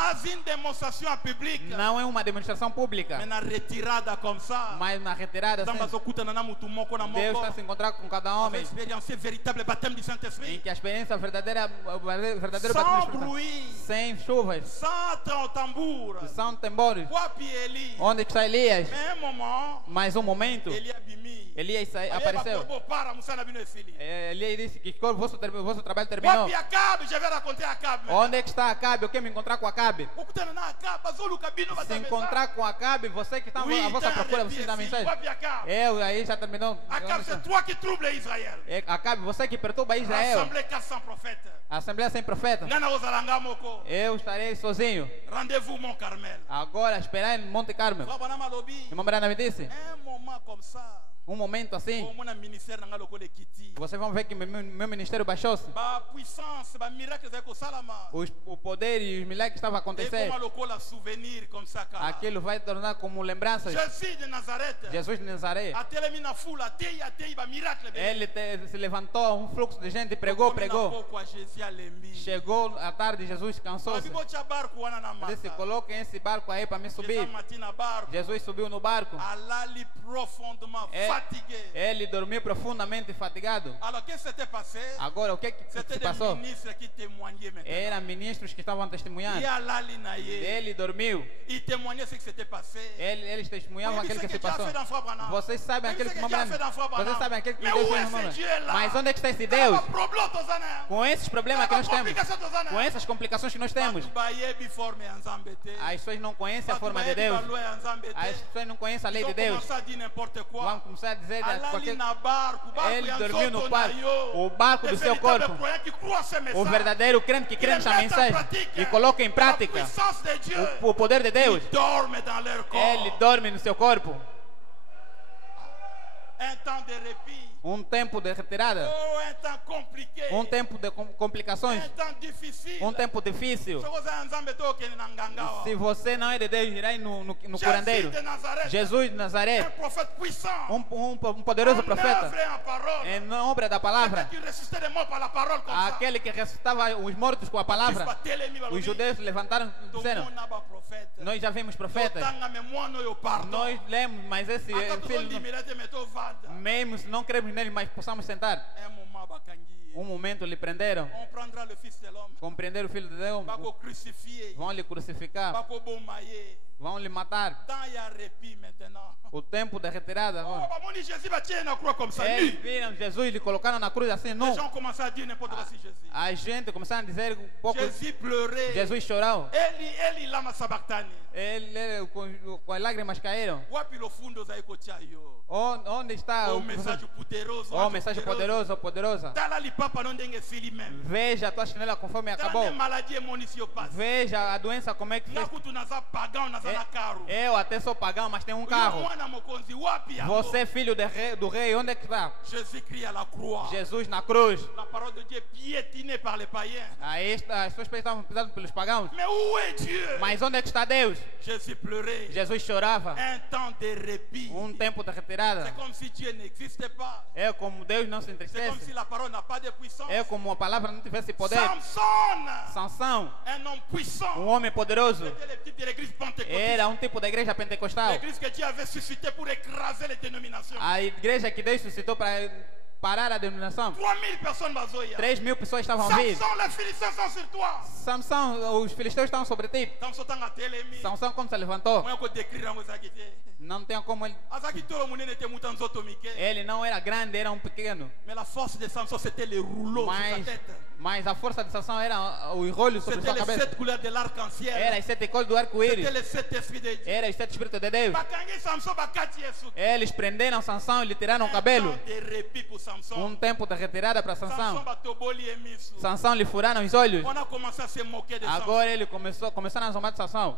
Não é uma demonstração pública, mas na retirada, assim, Deus está se encontrando com cada homem, em que a experiência verdadeira, verdadeiro batismo, sem chuvas, sem tambores. Onde está Elias? Mais um momento, Elias apareceu. Elias disse que o vosso trabalho terminou. Onde é que está Acabe? Eu quero me encontrar com Acabe. Se encontrar com Acabe, você que está à vossa procura, você dá mensagem. Eu, aí já terminou. Acabe, você que perturba Israel. A Assembleia sem profeta. Eu estarei sozinho. Agora esperar em Monte Carmel. Irmão Brana me disse, um momento assim, vocês vão ver que meu ministério baixou-se. O poder e os milagres estavam a acontecer. Aquilo vai tornar como lembranças. Jesus de Nazaré. Ele se levantou, um fluxo de gente, pregou. Chegou à tarde, Jesus cansou-se. Disse, coloquem esse barco aí para me subir. Jesus subiu no barco. Ele dormiu profundamente fatigado. Agora, o que se passou? Eram ministros que estavam testemunhando. Ele dormiu. Eles testemunhavam aquilo que se passou. Vocês sabem aquilo que vocês sabem aquilo que Deus fez no mundo. Mas onde é que está esse Deus? Com esses problemas que nós temos, com essas complicações que nós temos, as pessoas não conhecem a forma de Deus. As pessoas não conhecem a lei de Deus. Vão começar a dizer ele dormiu no barco, o barco do seu corpo. O verdadeiro crente que crê nessa mensagem e coloca em prática o poder de Deus, ele dorme no seu corpo. Um tempo de retirada, um tempo de complicações, um tempo difícil. Se você não é de Deus, irá no curandeiro. Jesus de Nazaré, um poderoso profeta, em obra da palavra, aquele que ressuscitava os mortos com a palavra. Os judeus levantaram e disseram, nós já vimos profetas, nós lemos, mas esse filho mesmo se não cremos nele, mas possamos sentar. Um momento lhe prenderam. Compreenderam o Filho de Deus. Vão lhe crucificar. Vão lhe matar. O tempo da retirada. Eles viram Jesus e lhe colocaram na cruz assim, nu. A gente começaram a dizer um pouco. Jesus chorou. Ele com as lágrimas caíram. Onde está o mensagem poderosa? Veja a tua chinela conforme acabou. Veja a doença como é que fez. Eu até sou pagão, mas tenho um carro. Você é filho do rei, onde é que está? Jesus na cruz. Aí as pessoas estavam pisando pelos pagãos. Mas onde é que está Deus? Jesus chorava. Um tempo de retirada. É como Deus não se entristece. É como a palavra não tivesse poder. Sansão, um homem poderoso, era um tipo de igreja pentecostal. A igreja que Deus suscitou para parar a denominação. 3.000 pessoas estavam vindo. Samson, os filisteus estavam sobre ti. Samson, quando se levantou, não tem como ele. Ele não era grande, era um pequeno. Mais la force de Samson, c'était les rouleaux sur sa tête. Mas a força de Sansão era o enrolho sobre sua cabeça. C'était les 7 couleurs de l'arc-en-ciel. Era as 7 cores do arco-íris. C'était les 7 esprits de Dieu. Era os 7 espíritos de Deus. Eles prenderam Sansão e lhe tiraram o cabelo. Um tempo de retirada para Sansão. Sansão lhe furaram os olhos. Agora ele começaram a zombar de Sansão.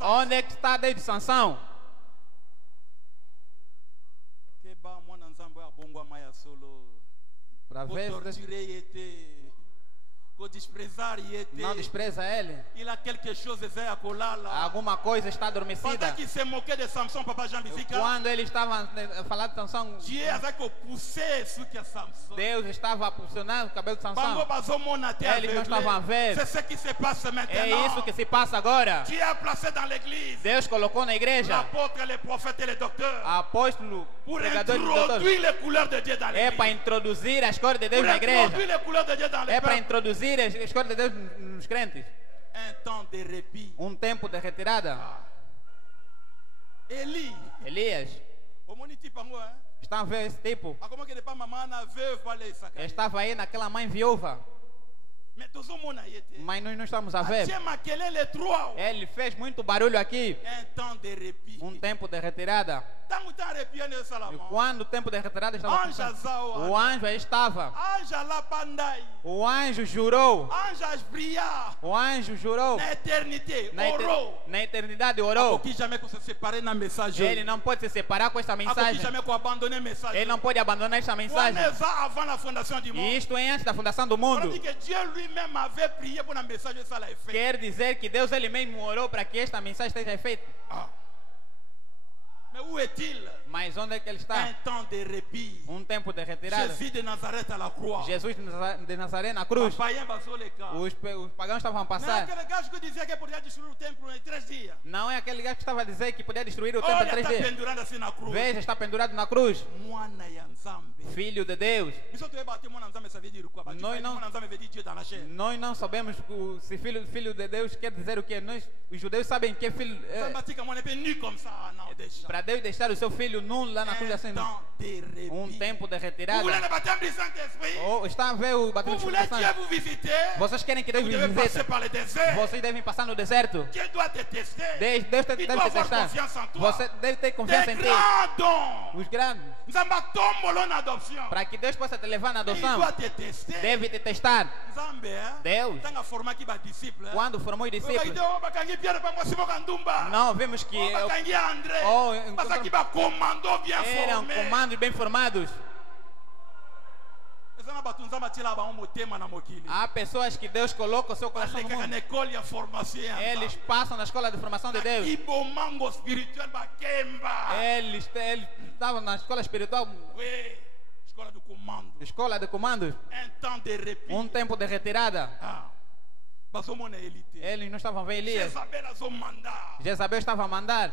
Onde é que está Deus de Sansão? Para ver, não despreza ele. Alguma coisa está adormecida. Quando ele estava a falar de Sansão, Deus estava a posicionar o cabelo de Sansão. Eles não estavam a ver. É isso que se passa agora. Deus colocou na igreja apóstolo, pregador e doutor. É para introduzir as cores de Deus na igreja. É para introduzir as cores de Deus nos crentes. Um tempo de retirada. Elias. Estão a ver esse tipo? Estava aí naquela mãe viúva. Mas nós não estamos a ver. Ele fez muito barulho aqui. Um tempo de retirada. E quando o tempo de retirada estava, o anjo aí estava. O anjo jurou. O anjo jurou. Na eternidade orou. Ele não pode se separar com esta mensagem. Ele não pode abandonar esta mensagem. E isto é antes da fundação do mundo. Quer dizer que Deus ele mesmo orou para que esta mensagem esteja feita. Mas onde é que ele está? Um tempo de retirada. Jesus de Nazaré na cruz. Os pagãos estavam a passar. Não é aquele gajo que estava a dizer que podia destruir o templo em 3 dias. Veja, está pendurado na cruz. Filho de Deus. Nós não sabemos se filho de Deus quer dizer o que. Os judeus sabem que é filho. Para Deus deixar o seu filho nu lá na cruz assim. Um tempo de retirada. Está a ver o batismo do Espírito Santo? Vocês querem que Deus vos visite? Vocês devem passar no deserto. Deus deve te testar. Você deve ter confiança em ti. Os grandes. Para que Deus possa te levar na adoção, deve te testar. Deus, quando formou os discípulos, não vimos que eram comandos bem formados. Há pessoas que Deus coloca o seu coração no mundo. Eles passam na escola de formação de Deus. Eles estavam na escola espiritual. Escola de comandos. Um tempo de retirada. Eles não estavam a ver Elias. Jezabel estava a mandar.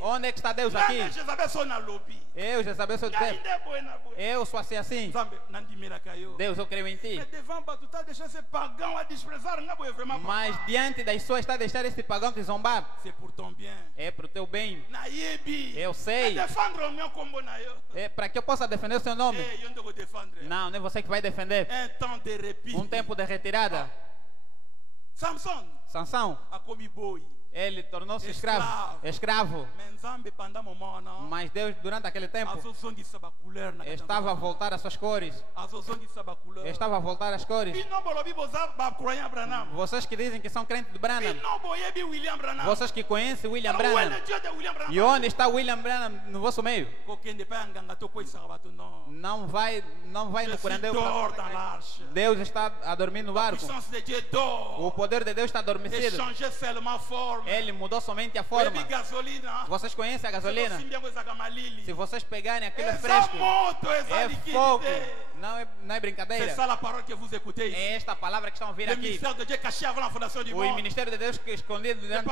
Onde é que está Deus aqui? Eu, Jezabel, sou Deus. Eu sou assim. Deus, eu creio em ti. Mas diante das pessoas está a deixar este pagão te zombar. É para o teu bem. Eu sei. É para que eu possa defender o seu nome. Não, nem você que vai defender. Um tempo de retirada. Sansão, ele tornou-se escravo. Mas Deus, durante aquele tempo, estava a voltar às suas cores. Estava a voltar às cores. Vocês que dizem que são crentes de Branham, vocês que conhecem William Branham, e onde está William Branham no vosso meio? Não vai no curandeiro. Deus está a dormir no barco. O poder de Deus está adormecido. Ele mudou somente a forma. Vocês conhecem a gasolina? Se vocês pegarem aquilo fresco, é fogo. Não é brincadeira. É esta palavra que estão a ouvir aqui. O ministério de Deus que escondido durante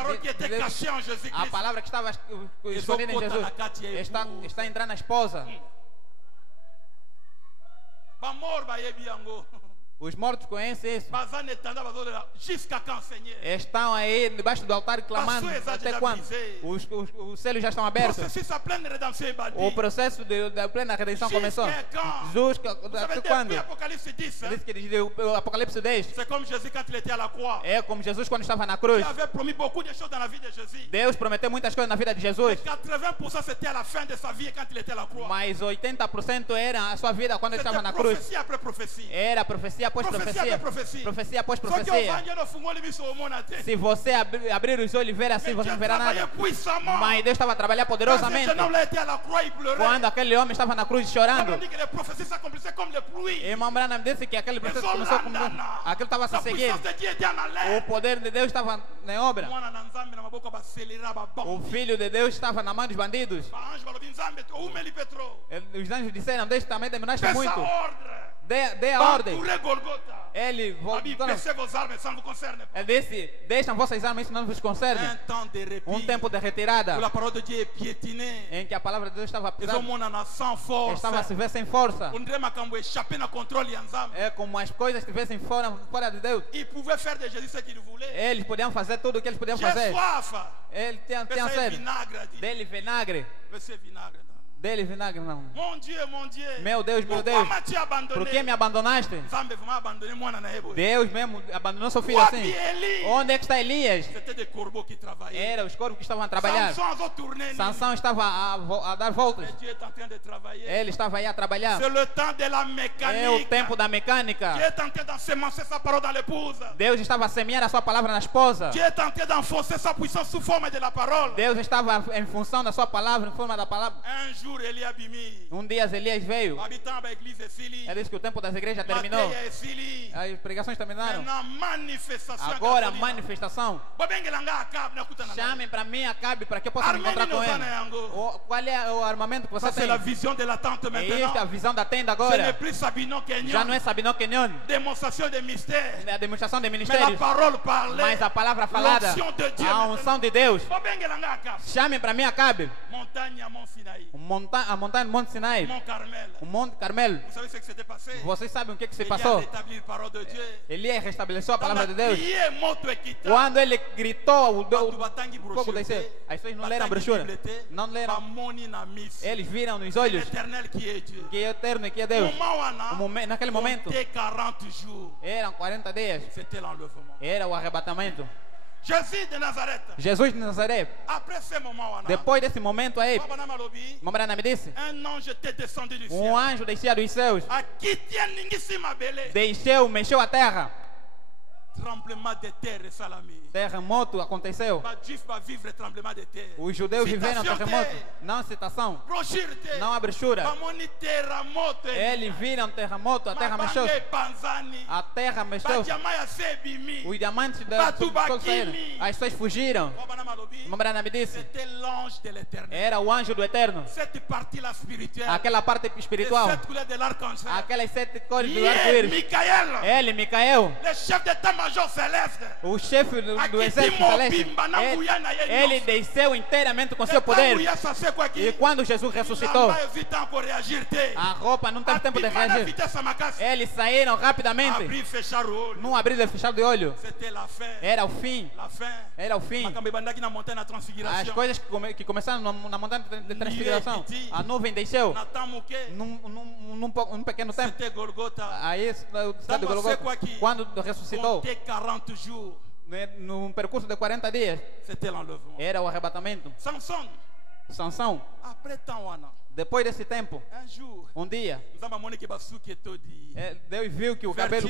a palavra que estava escondida em Jesus está a entrar na esposa. Os mortos conhecem isso. Estão aí debaixo do altar clamando. Até quando? Os céus já estão abertos. O processo da plena redenção começou. Jesus, até quando? O Apocalipse 10. É como Jesus quando estava na cruz. Deus prometeu muitas coisas na vida de Jesus. Mas 80% era a sua vida quando ele estava na cruz. Era profecia após profecia. Profecia após profecia. Se você abrir os olhos e ver assim, você não verá nada. Mas Deus estava a trabalhar poderosamente. Quando aquele homem estava na cruz chorando, irmão Branham disse que aquele processo começou como aquilo estava a se seguir. O poder de Deus estava em obra. O Filho de Deus estava na mão dos bandidos. Os anjos disseram: Deus também terminaste muito. Dê a ordem. Ele voltou. Ele disse: deixam vossas armas, isso não vos concerne. Um tempo de retirada em que a palavra de Deus estava pisada. Estava a se ver sem força. É como as coisas estivessem fora de Deus. Eles podiam fazer tudo o que eles podiam fazer. Ele tinha sede. Dele vinagre. Dele vinagre não. Meu Deus, por que me abandonaste? Deus mesmo abandonou seu filho assim. Onde é que está Elias? Era os corvos que estavam a trabalhar. Sansão estava a dar voltas. Ele estava aí a trabalhar. É o tempo da mecânica. Deus estava a semear a sua palavra na esposa. Deus estava em função da sua palavra, em forma da palavra. Um dia Elias veio. Ele disse que o tempo das igrejas terminou. As pregações terminaram. Agora a manifestação. Chamem para mim Acabe para que eu possa me encontrar com ele. Qual é o armamento que você tem? É a visão da tenda agora. Já não é Sabino Kenyon. É a demonstração de ministérios. Mas a palavra falada, a unção de Deus. Chamem para mim Acabe. A montanha Monte Sinai. O Monte Carmelo. Vocês sabem o que se passou? Elias restabeleceu a palavra de Deus. Quando ele gritou, o fogo desceu. As pessoas não leram a brochura. Não leram. Eles viram nos olhos que é eterno e que é Deus. Naquele momento eram 40 dias. Era o arrebatamento. Jesus de Nazaré. Depois desse momento aí, Mambrana me disse: um anjo descia dos céus. Desceu, mexeu a terra. Terremoto aconteceu. Os judeus viveram terremoto. Não citação. Não a brochura. Eles viram terremoto. A terra mexeu. A terra mexeu. Os diamantes todos saíram. As pessoas fugiram. Mambrana me disse: era o anjo do Eterno. Aquela parte espiritual. Aquelas 7 cores do arco-íris. Ele, Micael, o chefe do exército celeste, ele desceu inteiramente com seu poder. E quando Jesus ressuscitou, a roupa não teve tempo de reagir. Eles saíram rapidamente. Não abriram e fecharam de olho. Era o fim. Era o fim. As coisas que começaram na montanha de transfiguração. A nuvem desceu num pequeno tempo. Aí, cidade de Golgota, quando ressuscitou, num percurso de 40 dias, era o arrebatamento. Sansão, depois desse tempo, um dia, Deus viu que o cabelo,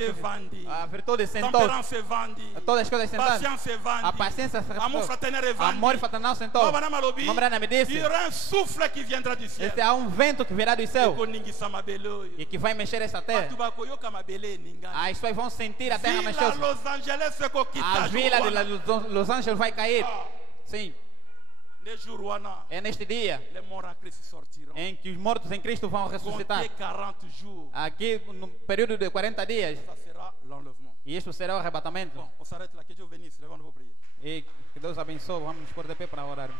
a virtude sentou, todas as coisas sentaram, a paciência se repetiu, amor fraternal sentou. Mambrana me disse: há um vento que virá do céu e que vai mexer essa terra. As pessoas vão sentir a terra mexer. A vila de Los Angeles vai cair. Sim. É neste dia em que os mortos em Cristo vão ressuscitar. Aqui no período de 40 dias. E isto será o arrebatamento. E que Deus abençoe. Vamos nos pôr de pé para orar.